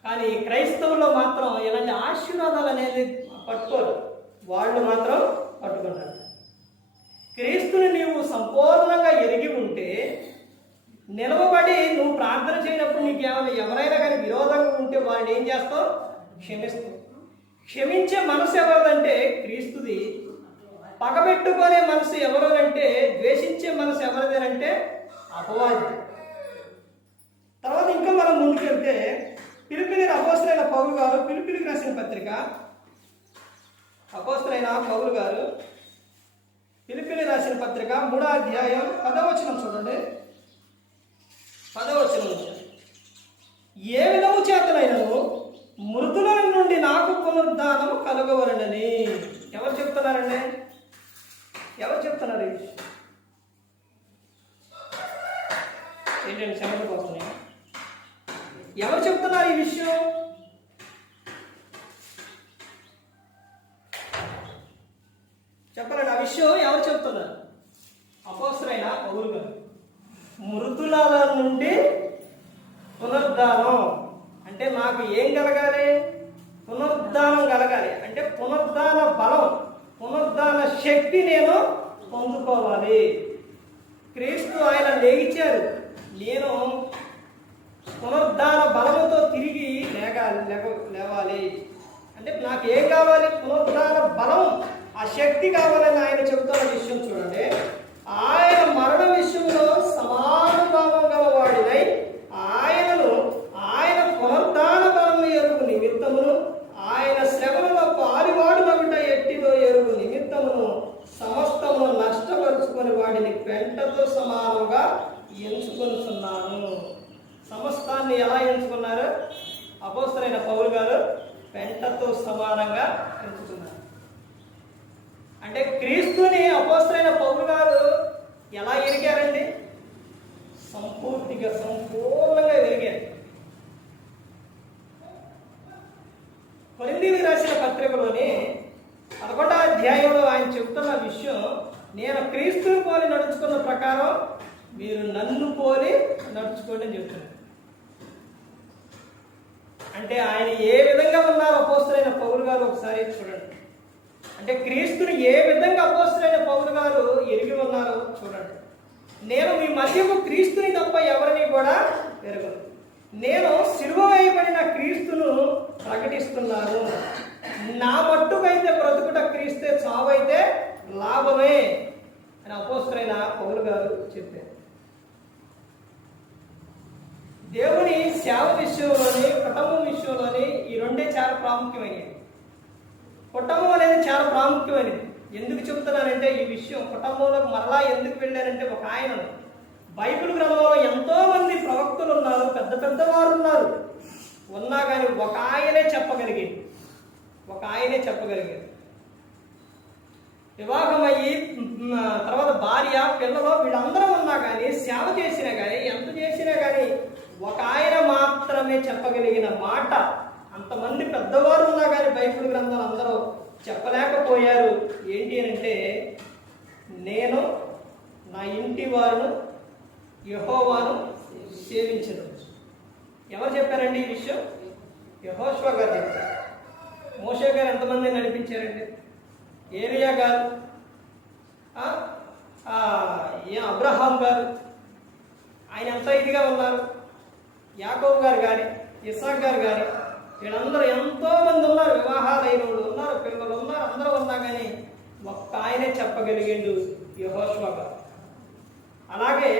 కానీ క్రైస్తవుల్లో మాత్రం ఇలాంటి ఆశీర్వాదాలు అనేది పట్టుకోరు, వాళ్ళు మాత్రం పట్టుకుంటారు. క్రీస్తుని నీవు సంపూర్ణంగా ఎరిగి ఉంటే నిలవబడి నువ్వు ప్రార్థన చేయనప్పుడు నీకు ఎవరైనా కానీ విరోధంగా ఉంటే వాడిని ఏం చేస్తావు? క్షమిస్తావు. క్షమించే మనసు ఎవరిదంటే క్రీస్తుది. పగబెట్టుకునే మనసు ఎవరిదంటే, ద్వేషించే మనసు ఎవరిదేనంటే అపవాది. తర్వాత ఇంకా మనం ముందుకెళ్తే ఫిలిప్పీయులకు అపోస్తలుడైన పౌలు గారు ఫిలిప్పీయులకు రాసిన పత్రిక, అపోస్తలుడైన పౌలు గారు ఫిలిప్పీయులకు రాసిన పత్రిక 3వ అధ్యాయం 10వ వచనం చూడండి. 10వ వచనం, ఏ విధము చేతనైనను మృతుల నుండి నాకు పునరుద్ధానము కలగవలనని. ఎవరు చెప్తున్నారండి? ఎవరు చెప్తున్నారు? ఏంటండి చెమటలు పోతున్నాయి? ఎవరు చెప్తున్నారు ఈ విషయం? చెప్పండి, ఆ విషయం ఎవరు చెప్తున్నారు? అపోస్తలుడైన పౌలు గారు. మృతుల నుండి పునరుద్ధానం అంటే నాకు ఏం కలగాలి? పునరుద్ధానం కలగాలి. అంటే పునరుద్ధాన బలం, పునరుద్ధాన శక్తి నేను పొందుకోవాలి. క్రీస్తు ఆయన లేచారు, నేను పునరుద్ధాన బలముతో తిరిగి లేవాలి. అంటే నాకు ఏం కావాలి? పునరుద్ధాన బలం, ఆ శక్తి కావాలని ఆయన చెబుతున్న విషయం చూడండి. ఆయన మరణ విషయంలో సమానుభావం గలవాడినై ఆయన పునరుద్ధాన బలము ఎరుగు నిమిత్తమును, ఆయన శ్రమలలో పాలువాడునగుట ఎట్టిదో ఎరుగు నిమిత్తమును సమస్తము నష్టపరుచుకొని వాడిని పెంటతో సమానంగా ఎంచుకొనుచున్నాను. సమస్తాన్ని ఎలా ఎంచుకున్నారు? అపోస్తలుడైన పౌలు గారు పెంటతో సమానంగా ఎంచుకున్నారు. అంటే క్రీస్తుని అపోస్తలుడైన పౌలు గారు ఎలా ఎరిగారండి? సంపూర్ణంగా ఎరిగారు. కొరింథీయులకు రాసిన పత్రికలోని 11వ అధ్యాయంలో ఆయన చెప్తున్న విషయం, నేను క్రీస్తుని పోలి నడుచుకున్న ప్రకారం మీరు నన్ను పోలి నడుచుకోండి అని చెప్తున్నారు. అంటే ఆయన ఏ విధంగా ఉన్నారో అపోస్తలుడైన పౌలు గారు ఒకసారి చూడండి. అంటే క్రీస్తుని ఏ విధంగా అపోస్తలుడైన పౌలు గారు ఎరిగి ఉన్నారో చూడండి. నేను మీ మధ్యకు క్రీస్తుని తప్ప ఎవరిని కూడా ఎరగను. నేను సిలువ వేయబడిన క్రీస్తును ప్రకటిస్తున్నాను. నా మట్టుకైతే బ్రతుకుట క్రీస్తే, చావైతే లాభమే అని అపోస్తలుడైన పౌలు గారు చెప్పారు. దేవుని సేవ విషయంలోని, కుటుంబం విషయంలోని ఈ రెండే చాలా ప్రాముఖ్యమైనవి. కుటుంబం అనేది చాలా ప్రాముఖ్యమైనది. ఎందుకు చెబుతున్నానంటే ఈ విషయం, కుటుంబంలోకి మరలా ఎందుకు వెళ్ళారంటే, ఒక ఆయన బైబిల్ గ్రంథంలో ఎంతో మంది ప్రవక్తలు ఉన్నారు, పెద్ద పెద్దవారు ఉన్నారు, ఉన్నా కానీ ఒక ఆయనే చెప్పగలిగాడు. వివాహమయ్యి తర్వాత భార్య, పిల్లలు వీళ్ళందరూ ఉన్నా కానీ, సేవ చేసినా కానీ, ఎంత చేసినా కానీ ఒక ఆయన మాత్రమే చెప్పగలిగిన మాట. అంతమంది పెద్దవారు ఉన్నా కానీ బైబిల్ గ్రంథాలు అందరూ చెప్పలేకపోయారు. ఏంటి అంటే, నేను నా ఇంటి వారును యెహోవాను సేవించదు. ఎవరు చెప్పారండి ఈ విషయం? యెహోషువ గారు చెప్పారు. మోషే గారు ఎంతమంది నడిపించారండి? ఏలియా గారు, అబ్రహాం గారు, ఆయన ఎంత ఇదిగా ఉన్నారు. యాకోబు గారు కానీ, ఇస్సాక్ గారు కానీ, వీళ్ళందరూ ఎంతో మంది ఉన్నారు, వివాహాలైన వాళ్ళు ఉన్నారు, పిల్లలు ఉన్నారు, అందరూ ఉన్నా కానీ ఒక్క ఆయనే చెప్పగలిగిండు, యెహోషువ గారు. అలాగే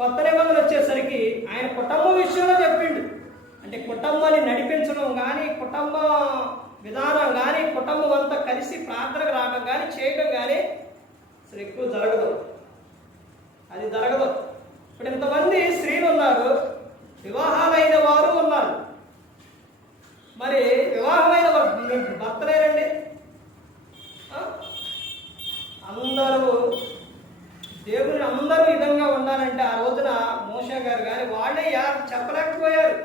కొత్త నిబంధన వచ్చేసరికి ఆయన కుటుంబం విషయంలో చెప్పిండు. అంటే కుటుంబాన్ని నడిపించడం కానీ, కుటుంబ విధానం కానీ, కుటుంబం అంతా కలిసి ప్రార్థనకు రావడం కానీ, చేయడం కానీ అసలు ఎక్కువ జరగదు. అది జరగదు. ఇప్పుడు ఇంతమంది స్త్రీలు ఉన్నారు, వివాహాలైన వారు ఉన్నారు. మరి వివాహమైన భర్తలేరండి. అందరూ దేవుని అందరూ విధంగా ఉండాలంటే ఆ రోజున మోషే గారు కానీ వాళ్ళే చెప్పలేకపోయారు.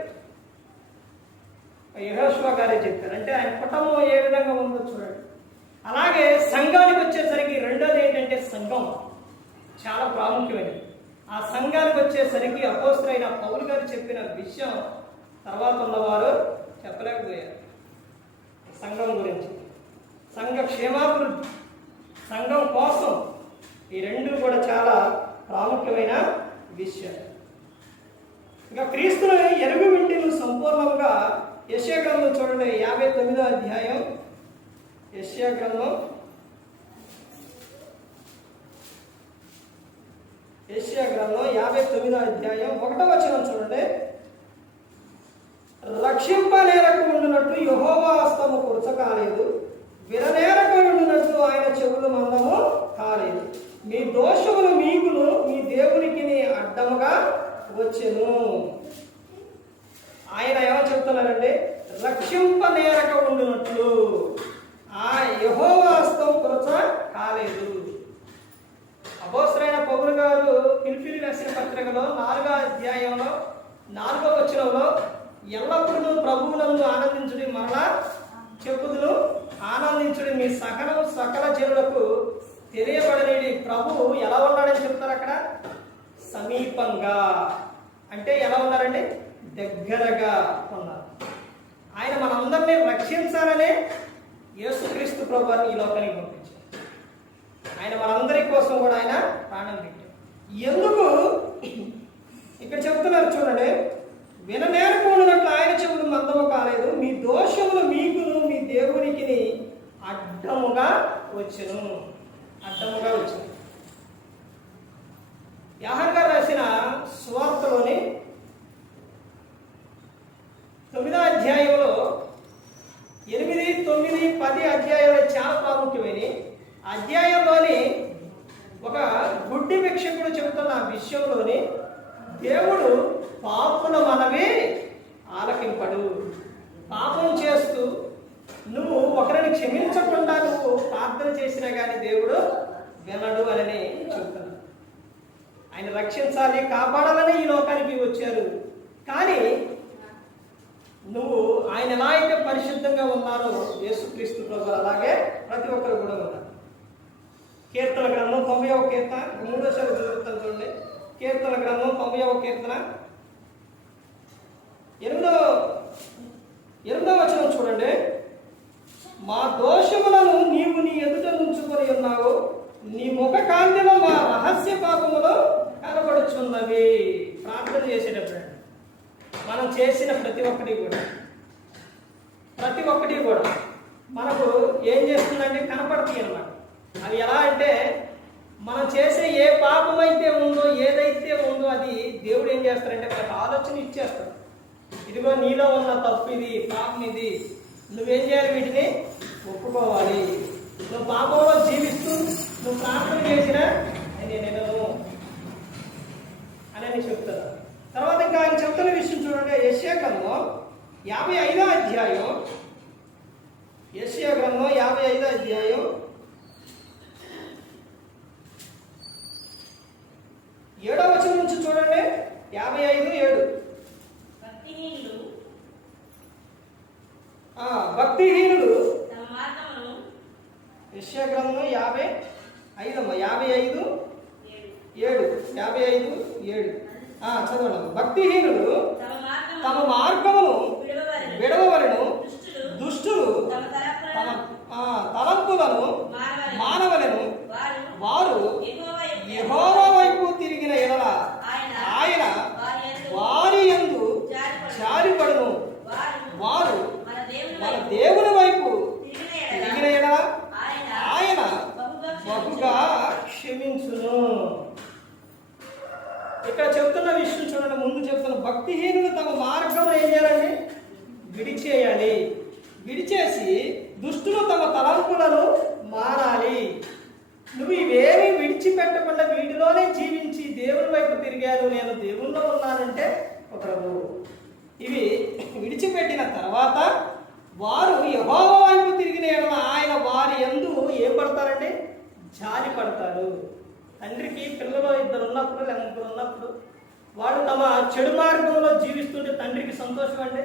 యెహోషువ గారే చెప్పారు. అంటే ఆయన కుటుంబం ఏ విధంగా ఉందో చూడండి. అలాగే సంఘానికి వచ్చేసరికి రెండోది ఏంటంటే సంఘం చాలా ప్రాముఖ్యమైనది. ఆ సంఘానికి వచ్చేసరికి అపోస్తలుడైన పౌలు గారు చెప్పిన విషయం తర్వాత ఉన్నవారు చెప్పలేకపోయారు. సంఘం గురించి, సంఘ క్షేమాభివృద్ధి, సంఘం కోసం ఈ రెండు కూడా చాలా ప్రాముఖ్యమైన విషయం. ఇంకా క్రీస్తును ఎరుగు వింటిను సంపూర్ణంగా యెషయా గ్రంథం చూడండి, 59వ అధ్యాయం. యెషయా గ్రంథం 59వ అధ్యాయం 1వ వచనం చూడండి. రక్షింపనేరకు ఉండునట్టు యెహోవా హస్తము కురచ కాలేదు, విననేరకు ఉండునట్టు ఆయన చెవులు మందము కాలేదు. మీ దోషములు మీకును మీ దేవునికి అడ్డముగా వచ్చెను. ఆయన ఏమని చెప్తున్నారంటే రక్షింపనేరక ఉండునట్లు ఆ యెహోవా హస్తం కురచ కాలేదు. అపోస్తలుడైన పౌలు గారు ఫిలిప్పీయులకు రాసిన పత్రికలో 4వ అధ్యాయంలో 4వ వచనంలో ఎల్లప్పుడూ ప్రభువునందు ఆనందించుడి, మరలా చెప్పుదును ఆనందించుడి, మీ సకల జనులకు తెలియబడలేడి. ప్రభువు ఎలా ఉన్నాడని చెప్తారు అక్కడ? సమీపంగా. అంటే ఎలా ఉన్నారండి? దగ్గరగా ఉన్నారు. ఆయన మనందరినీ రక్షించాలనే యేసుక్రీస్తు ప్రభువుని ఈ లోకానికి పంపించారు. ఆయన మనందరి కోసం కూడా ఆయన ప్రాణం పెట్టారు. ఎందుకు ఇక్కడ చెప్తున్నారు చూడండి. విననేరకూడనట్లు ఆయన చెవులు మందము కాలేదు, మీ దోషములు మీకును మీ దేవునికి అడ్డముగా వచ్చెను. అడ్డముగా వచ్చెను. యోహాను గారు రాసిన సువార్తలోని 9వ అధ్యాయంలో 8, 9, 10 అధ్యాయాలు చాలా ప్రాముఖ్యమైనవి. అధ్యాయంలోని ఒక గుడ్డి భిక్షకుడు చెబుతున్న విషయంలోని దేవుడు పాపుల మనవి ఆలకింపడు. పాపం చేస్తూ నువ్వు ఒకరిని క్షమించకుండా నువ్వు ప్రార్థన చేసినా కానీ దేవుడు వినడు అని చెబుతున్నాడు. ఆయన రక్షించాలి, కాపాడాలని ఈ లోకానికి వచ్చారు. కానీ నువ్వు ఆయన ఎలా అయితే పరిశుద్ధంగా ఉన్నారో యేసుక్రీస్తు ప్రభు అలాగే ప్రతి ఒక్కరు కూడా ఉన్నారు. కీర్తన గ్రంథం 90వ కీర్తన 3వ చదువుతాను చూడండి. కీర్తన గ్రంథం 90వ కీర్తన 8వ వచనం చూడండి. మా దోషములను నీవు నీ ఎదుట నుంచుకొని ఉన్నావు, నీ ముఖ కాంతిలో మా రహస్య పాపములు కనబడుచున్నవి. ప్రార్థన చేసేటప్పుడు మనం చేసిన ప్రతి ఒక్కటి కూడా మనకు ఏం చేస్తుందంటే కనపడతాయి అన్నమాట. అవి ఎలా అంటే మనం చేసే ఏ పాపం అయితే ఉందో, ఏదైతే ఉందో అది దేవుడు ఏం చేస్తారంటే మనకు ఆలోచన ఇచ్చేస్తాడు. ఇదిగో నీలో ఉన్న తప్పు ఇది, పాపం ఇది, నువ్వేం చేయాలి? వీటిని ఒప్పుకోవాలి. నువ్వు పాపంలో జీవిస్తూ నువ్వు ప్రార్థన చేసినా నేను అని చెప్తాను. తర్వాత ఇంకా ఆయన చెప్తున్న విషయం చూడండి. యెషయా గ్రంథం 55వ అధ్యాయం. యెషయా గ్రంథం 55వ అధ్యాయం 7వ వచనం నుంచి చూడండి. 55:7. భక్తిహీనులు యెషయా గ్రంథం 55:7 చదవండి. భక్తిహీనులు తమ మార్గమును విడవవలెను, దుష్టులు తమ తలంపులను మానవలను. వారు యెహోవా వైపు తిరిగిన ఎడల ఆయన వారి యందు జారిపడును. వారు మన దేవుని వైపు తిరిగిన ఎడల ఆయన బహుగా క్షమించును. ఇక్కడ చెప్తున్న విషయం చూడండి. ముందు చెప్తున్న భక్తిహీనులు తమ మార్గం ఏం చేయాలండి? విడిచేసి దుష్టులు తమ తలంపులను మారాలి. నువ్వు ఇవేమీ విడిచిపెట్టకుండా వీటిలోనే జీవించి దేవుని వైపు తిరిగాను, నేను దేవుల్లో ఉన్నానంటే ఒక ప్రభువు. ఇవి విడిచిపెట్టిన తర్వాత వారు యెహోవా వైపు తిరిగిన యెడల ఆయన వారి యందు ఏం పడతారంటే జాలి పడతారు. తండ్రికి పిల్లలు ఇద్దరు ఉన్నప్పుడు లేదా ముగ్గురు ఉన్నప్పుడు వాళ్ళు తమ చెడు మార్గంలో జీవిస్తుంటే తండ్రికి సంతోషం అండి.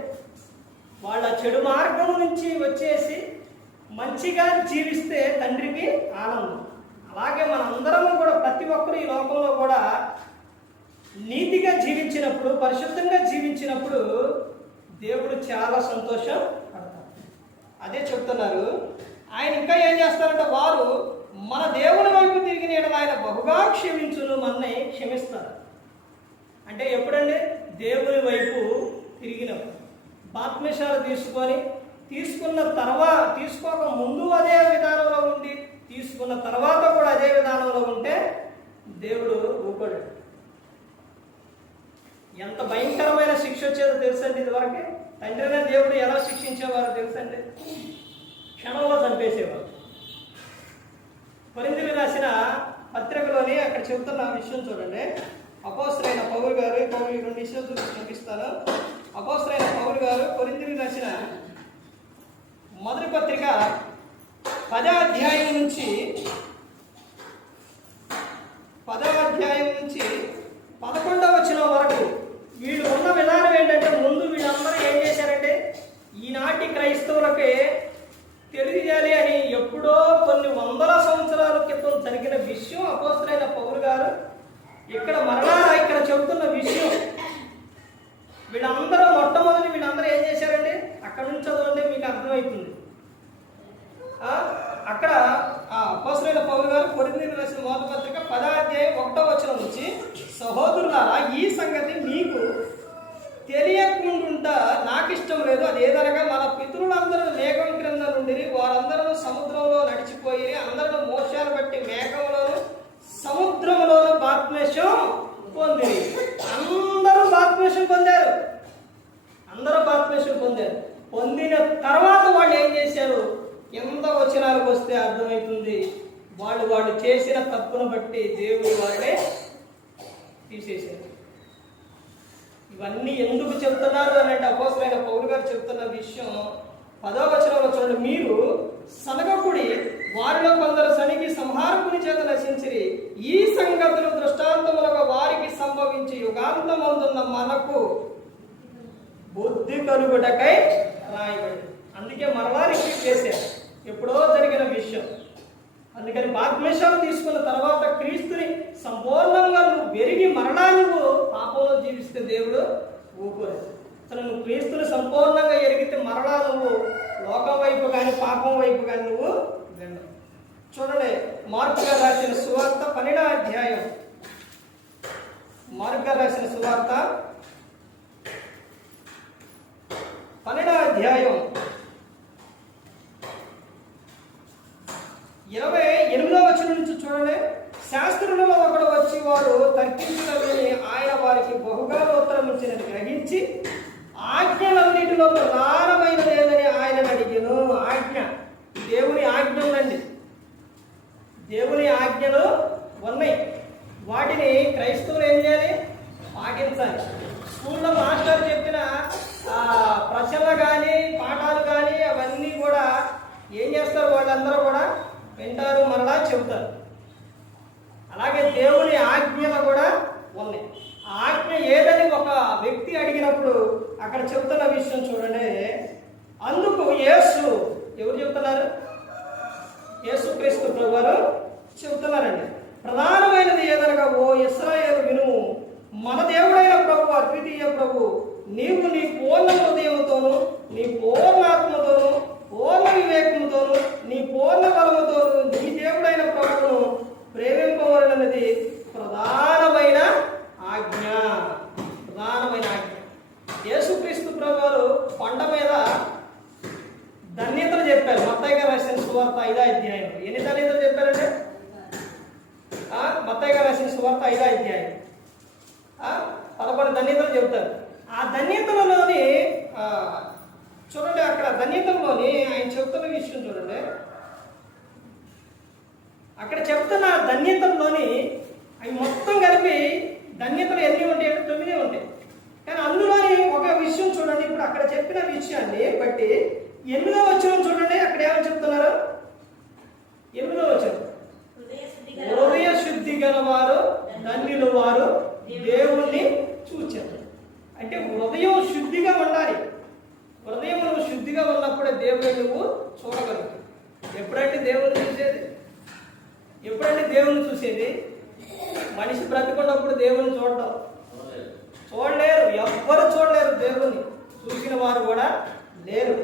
వాళ్ళ చెడు మార్గం నుంచి వచ్చేసి మంచిగా జీవిస్తే తండ్రికి ఆనందం. అలాగే మనందరము కూడా ప్రతి ఒక్కరు ఈ లోకంలో కూడా నీతిగా జీవించినప్పుడు, పరిశుద్ధంగా జీవించినప్పుడు దేవుడు చాలా సంతోషం పడతారు. అదే చెప్తున్నారు. ఆయన ఇంకా ఏం చేస్తారంటే వారు మన దేవుని వైపు తిరిగిన యెడల ఆయన బహుగా క్షమించును, మనని క్షమిస్తారు. అంటే ఎప్పుడండి? దేవుని వైపు తిరిగినప్పుడు. బాప్తిస్మాలు తీసుకున్న తర్వాత, తీసుకోక ముందు అదే విధానంలో ఉండి తీసుకున్న తర్వాత కూడా అదే విధానంలో ఉంటే దేవుడు ఊపడు. ఎంత భయంకరమైన శిక్ష వచ్చేదో తెలుసండి. ఇదివరకే తండ్రినే దేవుడు ఎలా శిక్షించేవారో తెలుసండి. క్షణంలో చంపేసేవారు. కొరింథీయులకు రాసిన పత్రికలోని అక్కడ చెబుతున్న విషయం చూడండి. అపోస్తలుడైన పౌలు గారు, ఈ రెండు విషయాలు చూపిస్తాను. అపోస్తలుడైన పౌలు గారు కొరింథీయులకు రాసిన మొదటి పత్రిక 10వ అధ్యాయం నుంచి 11వ వచనం వరకు వీళ్ళు ఉన్న విధానం ఏంటంటే, ముందు వీళ్ళందరూ ఏం చేశారంటే ఈనాటి క్రైస్తవులకి తెలియజేయాలి అని ఎప్పుడో కొన్ని వందల సంవత్సరాల క్రితం జరిగిన విషయం అపోస్తలుడైన పౌలు గారు ఇక్కడ చెబుతున్న విషయం. వీళ్ళందరూ వీళ్ళందరూ ఏం చేశారంటే, అక్కడ నుంచి చదవండి మీకు అర్థమవుతుంది. అక్కడ అపోస్తలుడైన పౌలు గారు కొరింథీయులకు రాసిన మొదటి పత్రిక 10వ అధ్యాయం 1వ వచనం నుంచి, సహోదరులారా ఈ సంగతి మీకు తెలియకుండా నాకు ఇష్టం లేదు. అది ఏదనగా మన పితరులందరూ మేఘం క్రింద నుండి వారందరూ సముద్రంలో నడిచిపోయి అందరూ మోసాలు బట్టి మేఘంలోను సముద్రంలోను బాప్తిస్మం పొందిరి. అందరూ బాప్తిస్మం పొందారు. పొందిన తర్వాత వాళ్ళు ఏం చేశారు? ఎంత వచనాలకు వస్తే అర్థమవుతుంది. వాళ్ళు చేసిన తప్పును బట్టి దేవుడు వారిని తీసేశారు. ఇవన్నీ ఎందుకు చెప్తున్నారు అని అంటే, అపోస్తలుడైన పౌలు గారు చెప్తున్న విషయం 10వ వచనంలో చూడండి. మీరు సనగకుడి, వారిలో కొందరు సనిగి సంహారకుని చేత నశించిరి. ఈ సంగతులు దృష్టాంతములుగా వారికి సంభవించి యుగాంతమందున్న మనకు బుద్ధి కలుగుటకై రాయబడి. అందుకే మరలా రిపీట్ చేశారు, ఎప్పుడో జరిగిన విషయం. అందుకని బాప్తిస్మాలు తీసుకున్న తర్వాత క్రీస్తుని సంపూర్ణంగా నువ్వు వెరిగి మరలా నువ్వు పాపంలో జీవిస్తే దేవుడు ఊపులేదు. అసలు నువ్వు క్రీస్తుని సంపూర్ణంగా ఎరిగితే మరలా నువ్వు లోకం వైపు కానీ పాపం వైపు కానీ నువ్వు వెళ్ళవు. చూడండి, మార్కు గారు రాసిన సువార్త 12వ అధ్యాయం. మార్కు గారు రాసిన సువార్త 12వ అధ్యాయం 28వ వచనం నుంచి చూడండి. శాస్త్రులలో ఒకడు వచ్చి వారు తర్కించుకొని ఆయన వారికి బహుగా ఉత్తరం ఇచ్చినని గ్రహించి ఆజ్ఞలన్నిటిలో ప్రధానమైనది ఏదని ఆయన అడిగాను. ఆజ్ఞ, దేవుని ఆజ్ఞలండి. దేవుని ఆజ్ఞలు ఉన్నాయి. వాటిని క్రైస్తవులు ఏం చేయాలి? పాటించాలి. స్కూల్లో మాస్టర్ చెప్పిన ప్రశ్నలు కానీ పాఠాలు కానీ అవన్నీ కూడా ఏం చేస్తారు? వాళ్ళందరూ కూడా వింటారు, మరలా చెబుతారు. అలాగే దేవుని ఆజ్ఞలు కూడా ఉన్నాయి. ఆజ్ఞ ఏదని ఒక వ్యక్తి అడిగినప్పుడు అక్కడ చెబుతున్న విషయం చూడండి. అందుకు యేసు, ఎవరు చెబుతున్నారు? యేసుక్రీస్తు ప్రభువారు చెబుతున్నారండి. ప్రధానమైనది ఏదనగా, ఓ ఇశ్రాయేలు వినుము, మన దేవుడైన ప్రభు, అద్వితీయ ప్రభు, నీవు నీ పూర్ణ హృదయంతోను, నీ పూర్ణాత్మతోను, పూర్ణ వివేకముతోను, నీ పూర్ణ బలముతోను నీ దేవుడైన ప్రభువును ప్రేమింపవలనది ప్రధానమైన ఆజ్ఞ. యేసుక్రీస్తు ప్రభువారు కొండ మీద ధన్యతలు చెప్పారు. మత్తయి గారు రాసిన సువార్త 5వ అధ్యాయం. ఎన్ని ధన్యతలు చెప్పారంటే, మత్తయి గారు రాసిన సువార్త 5వ అధ్యాయం 11 ధన్యతలు చెబుతారు. ఆ ధన్యతలలోని చూడండి, అక్కడ ధన్యతల్లోని ఆయన చెప్తున్న విషయం చూడండి. అక్కడ చెప్తున్న ధన్యతల్లోని అవి మొత్తం కలిపి ధన్యతలు ఎన్ని ఉంటాయి అంటే 9 ఉంటాయి. కానీ అందులోని ఒక విషయం చూడండి, ఇప్పుడు అక్కడ చెప్పిన విషయాన్ని బట్టి 8వ వచనం చూడండి, అక్కడ ఏమని చెప్తున్నారు? 8వ వచనం, హృదయ శుద్ధి గల వారు ధన్యులు, వారు దేవుణ్ణి చూచారు. అంటే హృదయం శుద్ధిగా ఉండాలి. హృదయం నువ్వు శుద్ధిగా ఉన్నప్పుడే దేవుని నువ్వు చూడగలవు. ఎప్పుడంటే దేవుని చూసేది? ఎప్పుడంటే దేవుని చూసేది? మనిషి బ్రతికున్నప్పుడు దేవుని చూడటం చూడలేరు, ఎవ్వరు చూడలేరు. దేవుని చూసిన వారు కూడా లేరు.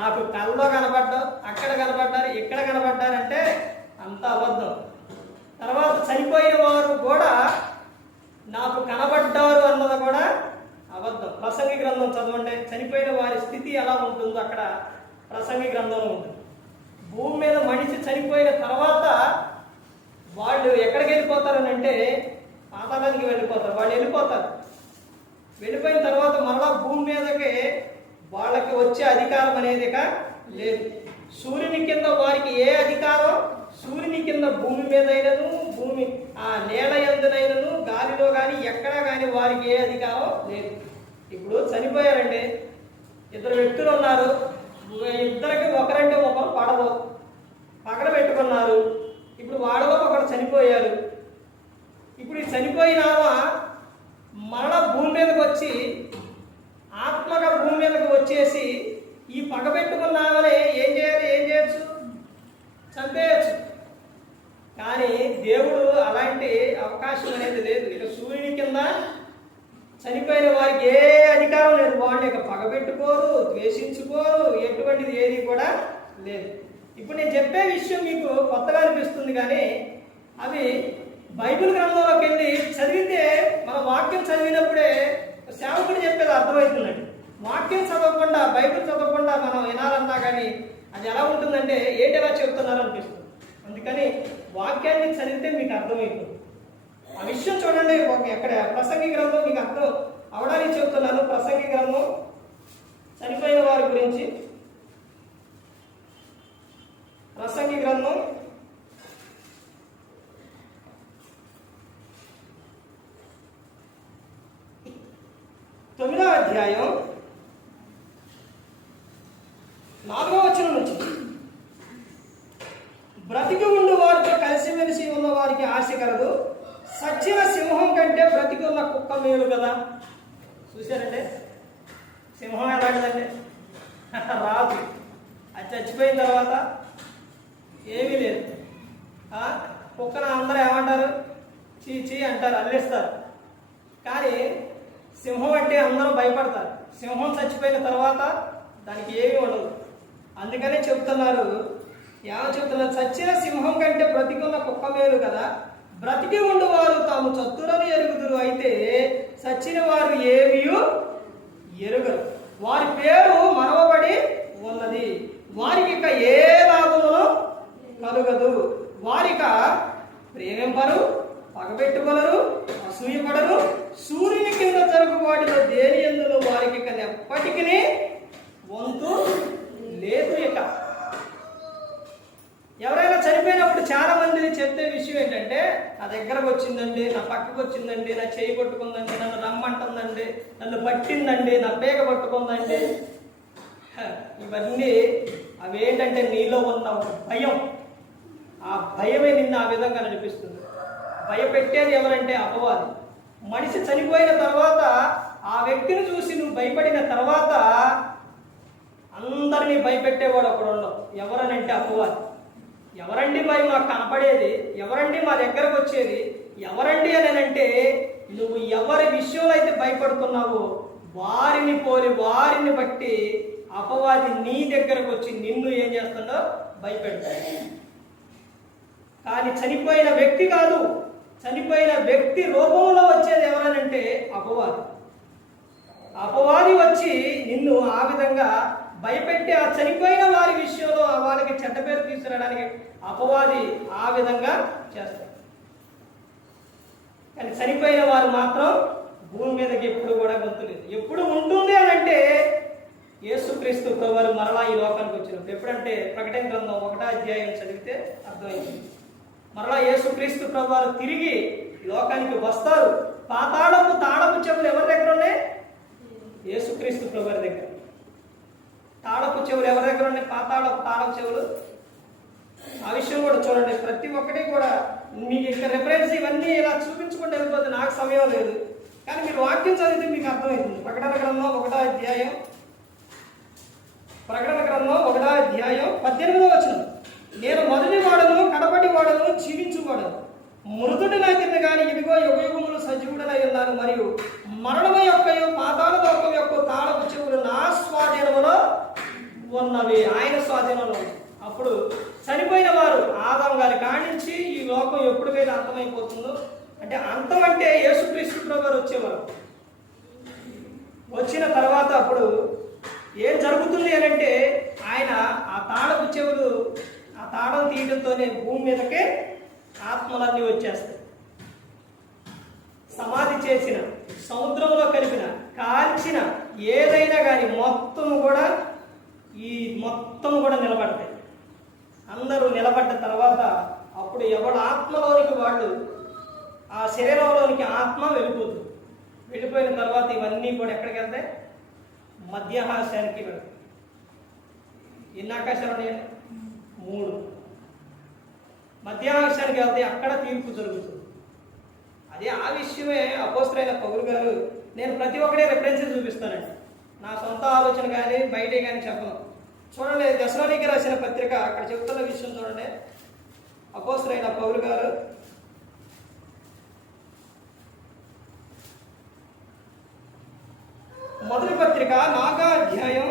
నాకు కళ్ళలో కనబడ్డారు, అక్కడ కనబడ్డారు, ఇక్కడ కనబడ్డారంటే అంత అబద్ధం. తర్వాత చనిపోయిన వారు కూడా నాకు కనబడ్డారు అన్నది కూడా అబద్ధం. ప్రసంగి గ్రంథం చదవండి, చనిపోయిన వారి స్థితి ఎలా ఉంటుందో అక్కడ ప్రసంగి గ్రంథంలో ఉంటుంది. భూమి మీద మనిషి చనిపోయిన తర్వాత వాళ్ళు ఎక్కడికి వెళ్ళిపోతారని అంటే పాతాళానికి వెళ్ళిపోతారు. వాళ్ళు వెళ్ళిపోయిన తర్వాత మరలా భూమి మీదకి వాళ్ళకి వచ్చే అధికారం అనేది లేదు. సూర్యుని కింద వారికి ఏ అధికారం? సూర్యుని కింద భూమి మీద అయినను, భూమి ఆ నేల యందునైనను, గాలిలో కానీ ఎక్కడా కానీ వారికి ఏ అధికారం లేదు. ఇప్పుడు చనిపోయారండి, 2 వ్యక్తులు ఉన్నారు, ఇద్దరికి ఒకరంటే ఒకరు పడదు, పగడ పెట్టుకున్నారు. ఇప్పుడు వాళ్ళలో ఒకరు చనిపోయారు. ఇప్పుడు ఈ చనిపోయిన మరలా భూమి మీదకి వచ్చి ఆత్మగా భూమి మీదకి వచ్చేసి ఈ పగబెట్టుకున్నామని ఏం చేయొచ్చు? చంపేయచ్చు. కానీ దేవుడు అలాంటి అవకాశం అనేది లేదు. ఇక సూర్యుని కింద చనిపోయిన వారికి ఏ అధికారం లేదు. వాళ్ళు ఇక పగబెట్టుకోరు, ద్వేషించుకోరు, ఎటువంటిది ఏది కూడా లేదు. ఇప్పుడు నేను చెప్పే విషయం మీకు కొత్తగా అనిపిస్తుంది, కానీ అవి బైబిల్ గ్రంథంలోకి వెళ్ళి చదివితే, మన వాక్యం చదివినప్పుడే సేవకుడు చెప్పేది అర్థమవుతుందండి. వాక్యం చదవకుండా, బైబిల్ చదవకుండా మనం వినాలన్నా కానీ అది ఎలా ఉంటుందంటే ఏంటి ఎలా చెప్తున్నారు అనిపిస్తుంది. అందుకని వాక్యాన్ని చదివితే మీకు అర్థమవుతుంది. ఆ విషయం చూడండి, ఎక్కడ ప్రసంగి గ్రంథం మీకు అర్థం అవడానికి చెప్తున్నాను. ప్రసంగి గ్రంథం చనిపోయిన వారి గురించి, ప్రసంగి గ్రంథం 9వ అధ్యాయం 4వ వచనం నుంచి, బ్రతికి ఉండు వారితో కలిసిమెలిసి ఉన్న వారికి ఆశ కలదు, సచ్చిన సింహం కంటే బ్రతికి ఉన్న కుక్క మేలు కదా. చూశారంటే సింహం ఎలాంటిదంటే రాదు, అది చచ్చిపోయిన తర్వాత ఏమీ లేదు. కుక్కన అందరూ ఏమంటారు? చీ అంటారు, అల్లేస్తారు. కానీ సింహం అంటే అందరూ భయపడతారు. సింహం చచ్చిపోయిన తర్వాత దానికి ఏమీ ఉండదు. అందుకనే చెప్తున్నారు, చచ్చిన సింహం కంటే బ్రతికి ఉన్న కుక్క మేలు కదా. బ్రతికి ఉండువారు తాము చతురని ఎరుగుదురు, అయితే చచ్చిన వారు ఏమీ ఎరుగరు. వారి పేరు మరవబడి ఉన్నది, వారికి ఇక ఏ లాభమును కలుగదు. వారిక ప్రేమింపరు, పగబెట్టుకొనరు, అసూయపడరు. సూర్యుని కింద జరుగు వాటిలో దేని యందును వారికి ఇక ఎప్పటికీ వంతు లేదు. ఇక ఎవరైనా చనిపోయినప్పుడు చాలా మంది చెప్పే విషయం ఏంటంటే, నా దగ్గరకు వచ్చిందండి, నా పక్కకు వచ్చిందండి, నా చేయి పట్టుకుందండి, నన్ను రమ్మంటుందండి, నన్ను పట్టిందండి, నా పేక పట్టుకుందండి. ఇవన్నీ అవేంటంటే నీలో ఉన్న ఒక భయం. ఆ భయమే నిన్ను ఆ విధంగా నడిపిస్తుంది. భయపెట్టేది ఎవరంటే అపవాది. మనిషి చనిపోయిన తర్వాత ఆ వ్యక్తిని చూసి నువ్వు భయపడిన తర్వాత అందరినీ భయపెట్టేవాడు ఒకడు ఉండవు. ఎవరనంటే అపవాది. ఎవరండి భయం మాకు కనపడేది? ఎవరండి మా దగ్గరకు వచ్చేది? ఎవరండి అని అంటే నువ్వు ఎవరి విషయంలో అయితే భయపడుతున్నావో వారిని పోలి, వారిని బట్టి అపవాది నీ దగ్గరకు వచ్చి నిన్ను ఏం చేస్తుందో భయపెడతాడు. కానీ చనిపోయిన వ్యక్తి కాదు, చనిపోయిన వ్యక్తి రూపంలో వచ్చేది ఎవరనంటే అపవాది. అపవాది వచ్చి నిన్ను ఆ విధంగా భయపెట్టి ఆ చనిపోయిన వారి విషయంలో వాళ్ళకి చెడ్డ పేరు తీసుకురావడానికి అపవాది ఆ విధంగా చేస్తారు. కానీ చనిపోయిన వారు మాత్రం భూమి మీదకి ఎప్పుడు కూడా గొంతులేదు. ఎప్పుడు ఉంటుంది అని అంటే యేసుక్రీస్తు ప్రభువారు మరలా ఈ లోకానికి వచ్చినప్పుడు. ఎప్పుడంటే ప్రకటన గ్రంథం 1వ అధ్యాయం చదివితే అర్థమైంది. మరలా యేసుక్రీస్తు ప్రభువారు తిరిగి లోకానికి వస్తారు. పాతాళపు తాళపు చెవులు ఎవరి దగ్గర ఉన్నాయి? యేసుక్రీస్తు ప్రభువారి దగ్గర. తాళపు చెవులు ఎవరి దగ్గర ఉన్నాయి? పాతాళపు తాళపు చెవులు. ఆ విషయం కూడా చూడండి. ప్రతి ఒక్కటి కూడా మీకు ఇక్కడ రిఫరెన్స్ ఇవన్నీ ఇలా చూపించుకుంటూ వెళ్ళిపోతే నాకు సమయం లేదు, కానీ మీరు వాక్యం చదివితే మీకు అర్థమవుతుంది. ప్రకటన గ్రంథం 1వ అధ్యాయం 18వ వచనం, నేను మొదటి వాడను కడపటి వాడను జీవించువాడను, మృతుడినైతే కానీ ఇదిగో యుగయుగములు సజీవుడనై ఉన్నాను, మరియు మరణము యొక్కయు పాతాళ లోకం యొక్క తాళపు చెవులు నా స్వాధీనములో ఉన్నవి. ఆయన స్వాధీనంలో. అప్పుడు చనిపోయిన వారు ఆదాము గారి కానించి ఈ లోకం ఎప్పుడు మీద అంతమైపోతుందో, అంటే అంతం అంటే యేసుక్రీస్తు ప్రభువారు వచ్చేవారు. వచ్చిన తర్వాత అప్పుడు ఏం జరుగుతుంది అని అంటే ఆయన ఆ తాళపు చెవులు, ఆ తాళం తీయడంతోనే భూమి మీదకే ఆత్మలన్నీ వచ్చేస్తాయి. సమాధి చేసిన, సముద్రంలో కలిపిన, కాల్చిన ఏదైనా కానీ మొత్తం కూడా నిలబడతాయి. అందరూ నిలబడ్డ తర్వాత అప్పుడు ఎవడు ఆత్మలోనికి వాళ్ళు, ఆ శరీరంలోనికి ఆత్మ వెళ్ళిపోతుంది. వెళ్ళిపోయిన తర్వాత ఇవన్నీ కూడా ఎక్కడికి వెళ్తాయి? మధ్యాకాశానికి వెళ్తాయి. ఎన్ని ఆకాశాలు ఉన్నాయండి? 3. మధ్యాకాశానికి వెళ్తే అక్కడ తీర్పు జరుగుతుంది. అదే ఆ విషయమే అపోస్తలుడైన పౌలు గారు, నేను ప్రతి ఒక్కటే రెఫరెన్స్ చూపిస్తానండి, నా సొంత ఆలోచన కానీ బయటే కానీ చెప్పను. చూడండి, దశలోనికి రాసిన పత్రిక, అక్కడ చెప్తున్న విషయం చూడండి. అపోస్తలుడైన పౌలు గారు మొదటి పత్రిక 4వ అధ్యాయం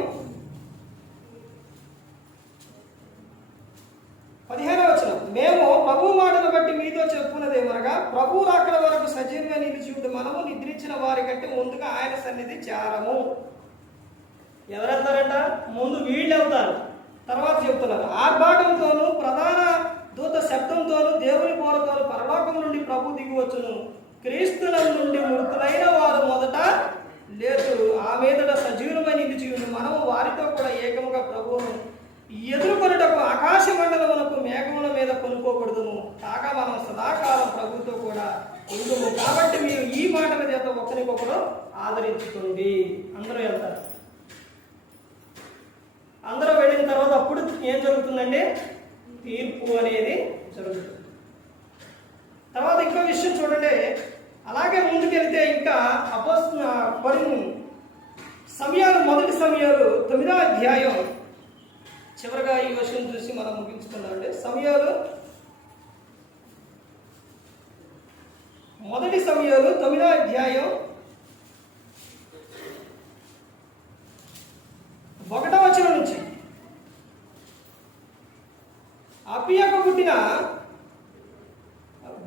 15వ వచనం, మేము ప్రభు మాటను బట్టి మీతో చెప్పుకున్నదేమనగా, ప్రభు రాకడ వరకు సజీవంగా నిలిచి మనము నిద్రించిన వారి కంటే ముందుగా ఆయన సన్నిధి చేరము. ఎవరెళ్తారంట? ముందు వీళ్ళు వెళ్తారు. తర్వాత చెప్తున్నారు, ఆర్భాటంతోనూ ప్రధాన దూత శబ్దంతోనూ దేవుని బోరతోనూ పరలోకం నుండి ప్రభు దిగివచ్చును. క్రీస్తుల నుండి మృతులైన వారు మొదట లేతురు. ఆ మీదట సజీవులమై నిలిచి మనము వారితో కూడా ఏకముగా ప్రభువును ఎదుర్కొనుటకు ఆకాశ మండలమునకు మేఘముల మీద కొనుక్కోకూడదును. కాగా మనం సదాకాలం ప్రభుతో కూడా ఉండుము. కాబట్టి మీరు ఈ మాటల చేత ఒకరికొకరు ఆదరించుకోండి. అందరూ వెళ్తారు. అందరూ వెళ్ళిన తర్వాత అప్పుడు ఏం జరుగుతుందంటే తీర్పు అనేది జరుగుతుంది. తర్వాత ఇంకో విషయం చూడండి, అలాగే ముందుకెళ్తే ఇంకా కొన్ని సమయాలు, మొదటి సమయాలు 9వ అధ్యాయం చివరిగా ఈ విషయం చూసి మనం ముగించుకున్నామంటే, సమయాలు మొదటి సమయాలు 9వ అధ్యాయం 1వ వచనం నుంచి, అబీయకు పుట్టిన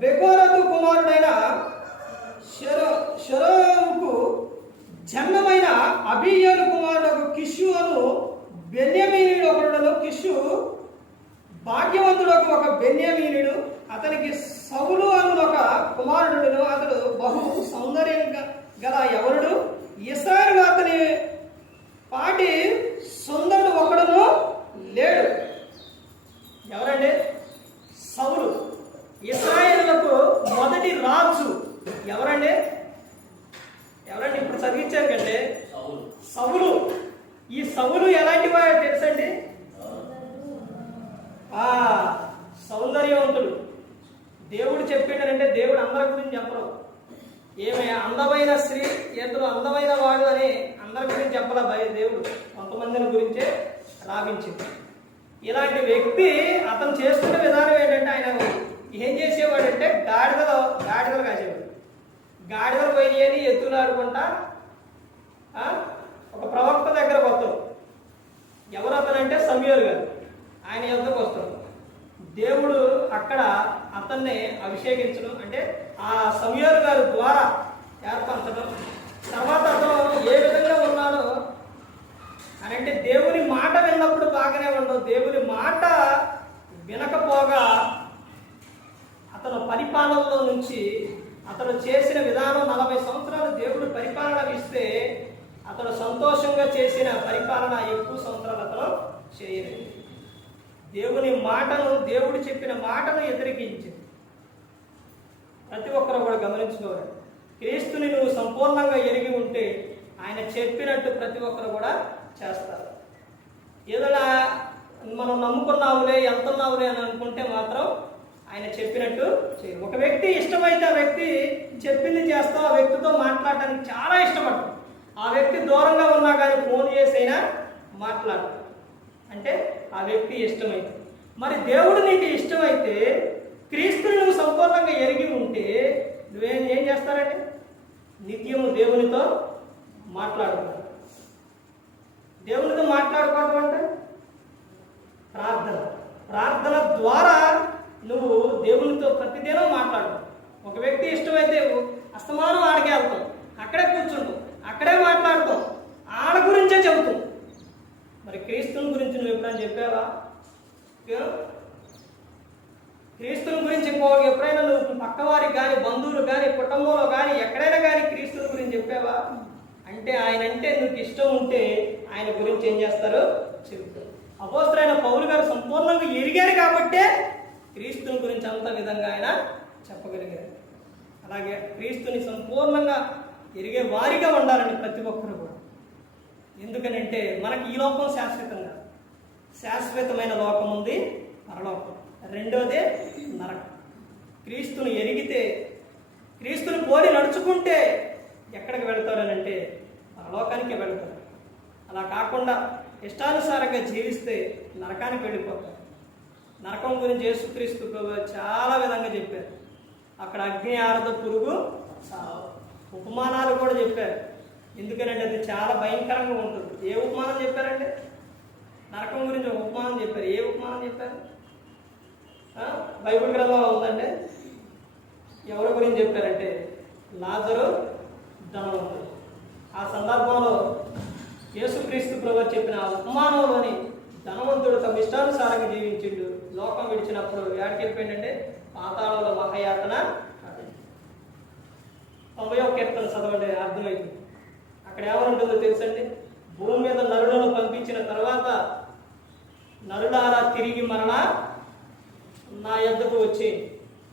బెకోరతు కుమారుడైన షెరోకు జన్మమైన అబీయేలు కుమారుడు కిషు అను బెన్యామీనుడు ఒకడును. కిషు భాగ్యవంతుడు ఒక బెన్యామీనుడు, అతనికి సౌలు అను ఒక కుమారుడును. అతడు బహు సౌందర్యం గల యవనుడు. ఇశ్రాయేలులో అతని పాటి సుందరుడు ఒకడును లేడు. ఎవరండి? సౌలు. ఇశ్రాయేలులకు మొదటి రాజు ఎవరండి? ఇప్పుడు చదివించారు కంటే సౌలు. ఈ సౌలు ఎలాంటి వాడు తెలుసండి? సౌందర్యవంతుడు. దేవుడు చెప్పిండంటే దేవుడు అందరి గురించి చెప్పరు. ఏమే అందమైన స్త్రీ, ఎంతో అందమైన వాడు అని అందరి గురించి చెప్పలా దేవుడు, కొంతమందిని గురించే రాపించింది. ఇలాంటి వ్యక్తి అతను చేస్తున్న విధానం ఏంటంటే, ఆయన ఏం చేసేవాడంటే గాడిదలు కాసేవాడు. గాడిదలు పోయి ఎత్తులు ఆడుకుంటా ఒక ప్రవక్త దగ్గరకు వస్తాడు. ఎవరు అతనంటే సమూయేలు గారు. ఆయన యొద్దకు వస్తాడు. దేవుడు అక్కడ అతన్ని అభిషేకించడం, అంటే ఆ సమూయేలు గారి ద్వారా ఏర్పరచడం. తర్వాత అతను ఏ విధంగా ఉన్నాడో అని అంటే, దేవుని మాట విన్నప్పుడు బాగానే ఉండవు. దేవుని మాట వినకపోగా అతను పరిపాలనలో నుంచి, అతను చేసిన విధానం 40 సంవత్సరాలు దేవుడు పరిపాలన ఇస్తే అతను సంతోషంగా చేసిన పరిపాలన ఎక్కువ సంవత్సరాలు అతను చేయలేదు. దేవుని మాటను, దేవుడు చెప్పిన మాటను వ్యతిరేకించింది. ప్రతి ఒక్కరు కూడా గమనించుకోవాలి. క్రీస్తుని నువ్వు సంపూర్ణంగా ఎరిగి ఉంటే ఆయన చెప్పినట్టు ప్రతి ఒక్కరు కూడా చేస్తారు. ఏదైనా మనం నమ్ముకున్నావులే వెళ్తున్నావులే అని అనుకుంటే మాత్రం ఆయన చెప్పినట్టు చేయరు. ఒక వ్యక్తి ఇష్టమైతే ఆ వ్యక్తి చెప్పింది చేస్తాం, ఆ వ్యక్తితో మాట్లాడటానికి చాలా ఇష్టపడతాం. ఆ వ్యక్తి దూరంగా ఉన్నా కానీ ఫోన్ చేసైనా మాట్లాడతాం, అంటే ఆ వ్యక్తి ఇష్టమైతే. మరి దేవుడు నీకు ఇష్టమైతే, క్రీస్తుని నువ్వు సంపూర్ణంగా ఎరిగి ఉంటే ఏం చేస్తారంటే నిత్యము దేవునితో మాట్లాడుకుంటావు. దేవునితో మాట్లాడుకోవడం అంటే ప్రార్థన ద్వారా నువ్వు దేవునితో ప్రతిదినం మాట్లాడు. ఒక వ్యక్తి ఇష్టమైతే అస్తమానం ఆడికే వెళ్తాం, అక్కడే కూర్చుంటాం, అక్కడే మాట్లాడతాం, ఆడ గురించే చెబుతాం. మరి క్రీస్తుని గురించి నువ్వు ఎప్పుడైనా చెప్పావా? క్రీస్తుని గురించి ఎప్పుడైనా నువ్వు పక్కవారికి కానీ, బంధువులు కానీ, కుటుంబంలో కానీ, ఎక్కడైనా కానీ క్రీస్తుని గురించి చెప్పావా? అంటే ఆయన అంటే నీకు ఇష్టం ఉంటే ఆయన గురించి ఏం చేస్తారు? చెబుతారు. అపోస్తలుడైన పౌలు గారు సంపూర్ణంగా ఎరిగారు కాబట్టే క్రీస్తుని గురించి అంత విధంగా ఆయన చెప్పగలిగారు. అలాగే క్రీస్తుని సంపూర్ణంగా ఎరిగే వారిగా ఉండాలని ప్రతి ఒక్కరు కూడా. ఎందుకనంటే మనకి ఈ లోకం శాశ్వతంగా, శాశ్వతమైన లోకం ఉంది, పరలోకం. రెండోదే నరకం. క్రీస్తుని ఎరిగితే, క్రీస్తుని పోలి నడుచుకుంటే ఎక్కడికి వెళ్తారనంటే పరలోకానికి వెళ్తారు. అలా కాకుండా ఇష్టానుసారంగా జీవిస్తే నరకానికి వెళ్ళిపోతారు. నరకం గురించి యేసుక్రీస్తు ప్రభువు చాలా విధంగా చెప్పారు. అక్కడ అగ్ని ఆరదు, పురుగు ఉపమానాలు కూడా చెప్పారు. ఎందుకనంటే అది చాలా భయంకరంగా ఉంటుంది. ఏ ఉపమానం చెప్పారంటే నరకం గురించి ఒక ఉపమానం చెప్పారు. ఏ ఉపమానం చెప్పారు? బైబిల్ గ్రంథంలో ఉందంటే ఎవరి గురించి చెప్పారంటే లాజరు, ధనవంతుడు. ఆ సందర్భంలో యేసుక్రీస్తు ప్రభువు చెప్పిన ఉపమానంలోని ధనవంతుడు తమ ఇష్టానుసారంగా జీవించిండు. లోకం విడిచినప్పుడు ఏడికి వెళ్ళిపోయిందంటే పాతాళంలో మహాయాతన. 90వ కీర్తన చదవండి, అర్థమైంది. అక్కడ ఏమనుంటుందో తెలుసండి? భూమి మీద నరులను పంపించిన తర్వాత నరులారా తిరిగి మరణ నా యొద్దకు వచ్చి.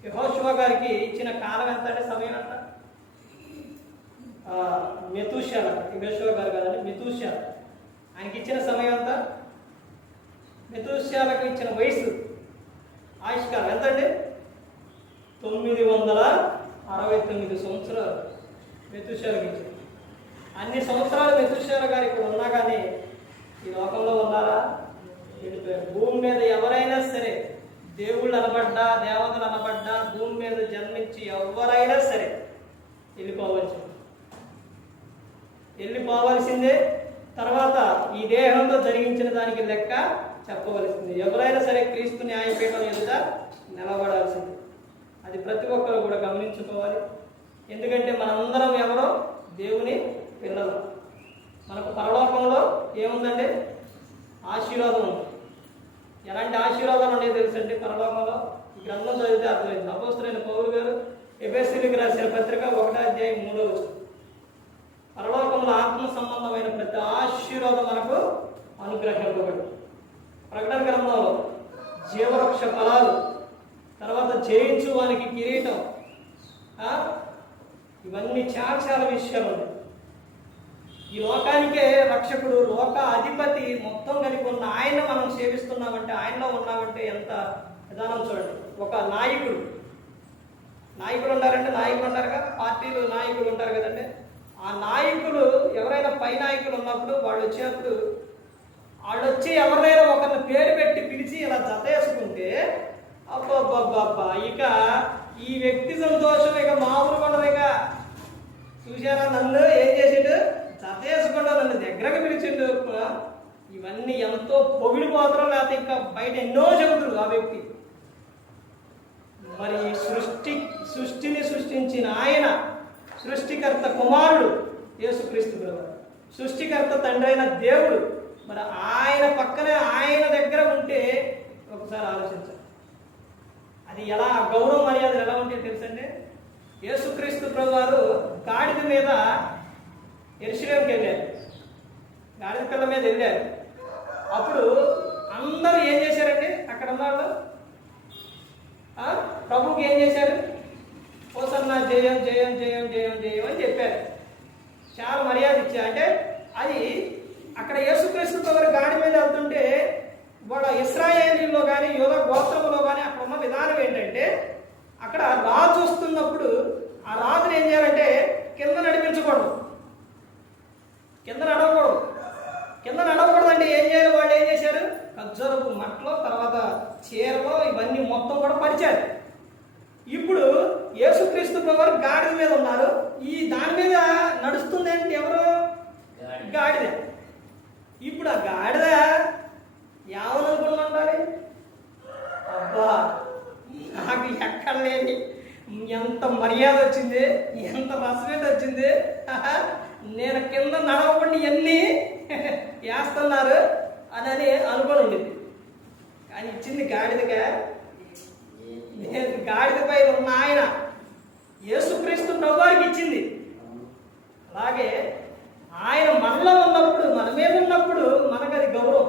యెహోషువ గారికి ఇచ్చిన కాలం ఎంత అంటే సమయం ఎంత? మెతూషాల, యెహోషువ గారు కాదండి, మెతూషాల. ఆయనకి ఇచ్చిన సమయం ఎంత? మెతూషాలకు ఇచ్చిన వయసు, ఆయుష్కాలం ఎంత అండి? 969 సంవత్సరాలు మెతూషాలకు ఇచ్చింది. అన్ని సంవత్సరాలు మెతూషాల గారు ఇక్కడ ఉన్నా కానీ ఈ లోకంలో ఉన్నారా? వెళ్ళిపోయారు. భూమి మీద ఎవరైనా సరే, దేవుళ్ళు అనబడ్డా, దేవతలు అనబడ్డా, భూమి మీద జన్మించి ఎవరైనా సరే వెళ్ళిపోవలసిందే. తర్వాత ఈ దేహంతో జరిగించిన దానికి లెక్క చెప్పవలసింది. ఎవరైనా సరే క్రీస్తు న్యాయపీఠం ఎదుట నిలబడాల్సింది. అది ప్రతి ఒక్కరు కూడా గమనించుకోవాలి. ఎందుకంటే మనందరం ఎవరో దేవుని పిల్లలు. మనకు పరలోకంలో ఏముందండి? ఆశీర్వాదం ఉంది. ఎలాంటి ఆశీర్వాదాలు ఉన్నాయో తెలుసండి పరలోకంలో? ఈ గ్రంథం చదివితే అర్థమైంది. అపోస్తలుడైన పౌలు గారు ఎఫెసీయులకు రాసిన పత్రిక 1:3 పరలోకంలో ఆత్మ సంబంధమైన ప్రతి ఆశీర్వాదం మనకు అనుగ్రహింపబడి. ప్రకటన గ్రంథంలో జీవవృక్ష ఫలాలు, తర్వాత జయించు వానికి కిరీటం, ఇవన్నీ చాలా విషయాలు ఉన్నాయి. ఈ లోకానికే రక్షకుడు, లోక అధిపతి మొత్తం కలిగి ఉన్న ఆయన మనం సేవిస్తున్నామంటే, ఆయనలో ఉన్నామంటే ఎంత విధానం చూడండి. ఒక నాయకుడు ఉంటారంటే, నాయకులు ఉంటారుగా, పార్టీలు నాయకులు ఉంటారు కదండి. ఆ నాయకులు ఎవరైనా పై నాయకులు ఉన్నప్పుడు వాళ్ళు వచ్చి ఎవరైనా ఒకరిని పేరు పెట్టి పిలిచి ఇలా జత వేసుకుంటే అబ్బబ్బబ్బబ్బా, ఇక ఈ వ్యక్తి సంతోషం ఇక మామూలు ఉండదుగా. చూసారా, నన్ను ఏం చేసిండు? జత వేసుకుంటా, నన్ను దగ్గరకు పిలిచిండు. ఇవన్నీ ఎంతో పొగిడిపోతారో, లేకపోతే ఇంకా బయట ఎన్నో చెబుతురు ఆ వ్యక్తి. మరి సృష్టిని సృష్టించిన ఆయన, సృష్టికర్త కుమారుడు యేసుక్రీస్తు ప్రభువు, సృష్టికర్త తండ్రి అయిన దేవుడు. మరి ఆయన పక్కనే, ఆయన దగ్గర ఉంటే ఒకసారి ఆలోచించాలి. అది ఎలా గౌరవ మర్యాదలు ఎలా ఉంటాయో తెలుసండి. యేసుక్రీస్తు ప్రభువారు గాడిద మీద యెరూషలేముకి వెళ్ళారు. గాడిద పిల్ల మీద వెళ్ళారు. అప్పుడు అందరూ ఏం చేశారండి? అక్కడ ఉన్న వాళ్ళు ప్రభుకి ఏం చేశారు? హోసన్నా జయం జయం జయం జయం జయం అని చెప్పారు. చాలా మర్యాద ఇచ్చారు. అంటే అది అక్కడ యేసుక్రీస్తు వారు గాడి మీద వెళ్తుంటే వాళ్ళ ఇశ్రాయేలీలో కానీ యూద గోత్రంలో కానీ అక్కడ ఉన్న విధానం ఏంటంటే, అక్కడ రాజు వస్తున్నప్పుడు ఆ రాజుని ఏం చేయాలంటే కింద నడిపించకూడదు, కింద నడవకూడదు. అంటే ఏం చేయాలి? వాళ్ళు ఏం చేశారు? ఖర్జూరపు మట్టలో, తర్వాత చీరలో ఇవన్నీ మొత్తం కూడా పరిచారు. ఇప్పుడు యేసుక్రీస్తు వారు గాడిద మీద ఉన్నారు. ఈ దాని మీద నడుస్తుంది అంటే ఎవరు? గాడిద. ఇప్పుడు ఆ గాడిద ఏమనుకుని ఉండాలి? అబ్బా, నాకు ఎక్కడ లేని ఎంత మర్యాద వచ్చింది, ఎంత రెస్పెక్ట్ వచ్చింది, నేను కింద నడవకుండా ఇవన్నీ వేస్తున్నారు అని అనుకొని ఉండింది. కానీ ఇచ్చింది గాడిదగా. గాడిదపై ఉన్న ఆయన యేసుక్రీస్తు ప్రభువారికి ఇచ్చింది. అలాగే ఆయన మనలో ఉన్నప్పుడు, మన మీద ఉన్నప్పుడు మనకు అది గౌరవం.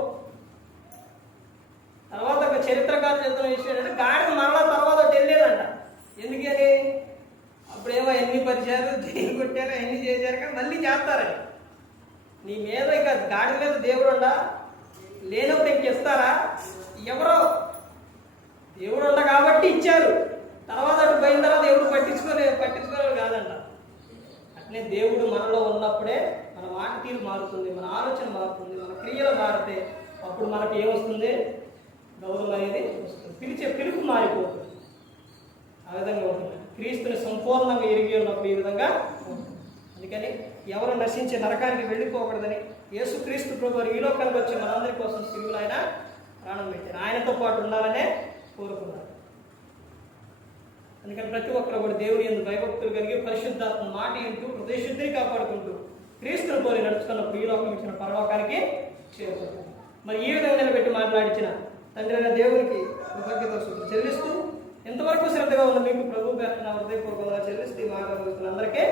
తర్వాత ఒక చరిత్రకారులు చెప్తున్న విషయం ఏంటంటే, గాడిద మరలా తర్వాత తెలియదంట. ఎందుకని? అప్పుడేమో ఎన్ని పరిచారు, జైలు కొట్టారు, ఎన్ని చేశారు, కానీ మళ్ళీ చేస్తారని. నీ మీద ఇక గాడిద మీద దేవుడు ఉండా? లేనప్పుడు ఇంక ఇస్తారా? ఎవరో దేవుడు ఉండ కాబట్టి ఇచ్చారు. తర్వాత అటు పోయిన తర్వాత దేవుడు పట్టించుకోలేదు కాదంట. అట్లే దేవుడు మనలో ఉన్నప్పుడే మన మాట తీరు మారుతుంది, మన ఆలోచన మారుతుంది, మన క్రియలు మారితే అప్పుడు మనకి ఏమొస్తుంది? గౌరవం అనేది వస్తుంది. పిలుపు మారిపోతుంది. ఆ విధంగా ఉంటుంది. క్రీస్తుని సంపూర్ణంగా ఎరిగి ఉన్నప్పుడు ఈ విధంగా ఉంటుంది. అందుకని ఎవరు నశించే నరకానికి వెళ్ళిపోకూడదని యేసుక్రీస్తు ప్రభువు ఈ లోకానికి వచ్చి మనందరి కోసం సిలువలో ఆయన ప్రాణం పెట్టారు. ఆయనతో పాటు ఉండాలనే కోరుకున్నారు. అందుకని ప్రతి ఒక్కరు కూడా దేవుని యందు భయభక్తులు కలిగి పరిశుద్ధాత్మ మాట వింటూ హృదయశుద్ధిని కాపాడుకుంటూ క్రీస్తుని పోలి నడుచుకున్నప్పుడు ఈ లోకం ఇచ్చిన పరలోకానికి చేరుకుంటారు. మరి ఈ విధంగా నిలబెట్టి మాట్లాడించిన తండ్రి అయిన దేవునికి కృతజ్ఞతలు చెల్లిస్తూ, ఎంతవరకు శ్రద్ధగా ఉన్న మీకు ప్రభు నా హృదయపూర్వకంగా చెల్లిస్తూ ఈ మాట అందరికీ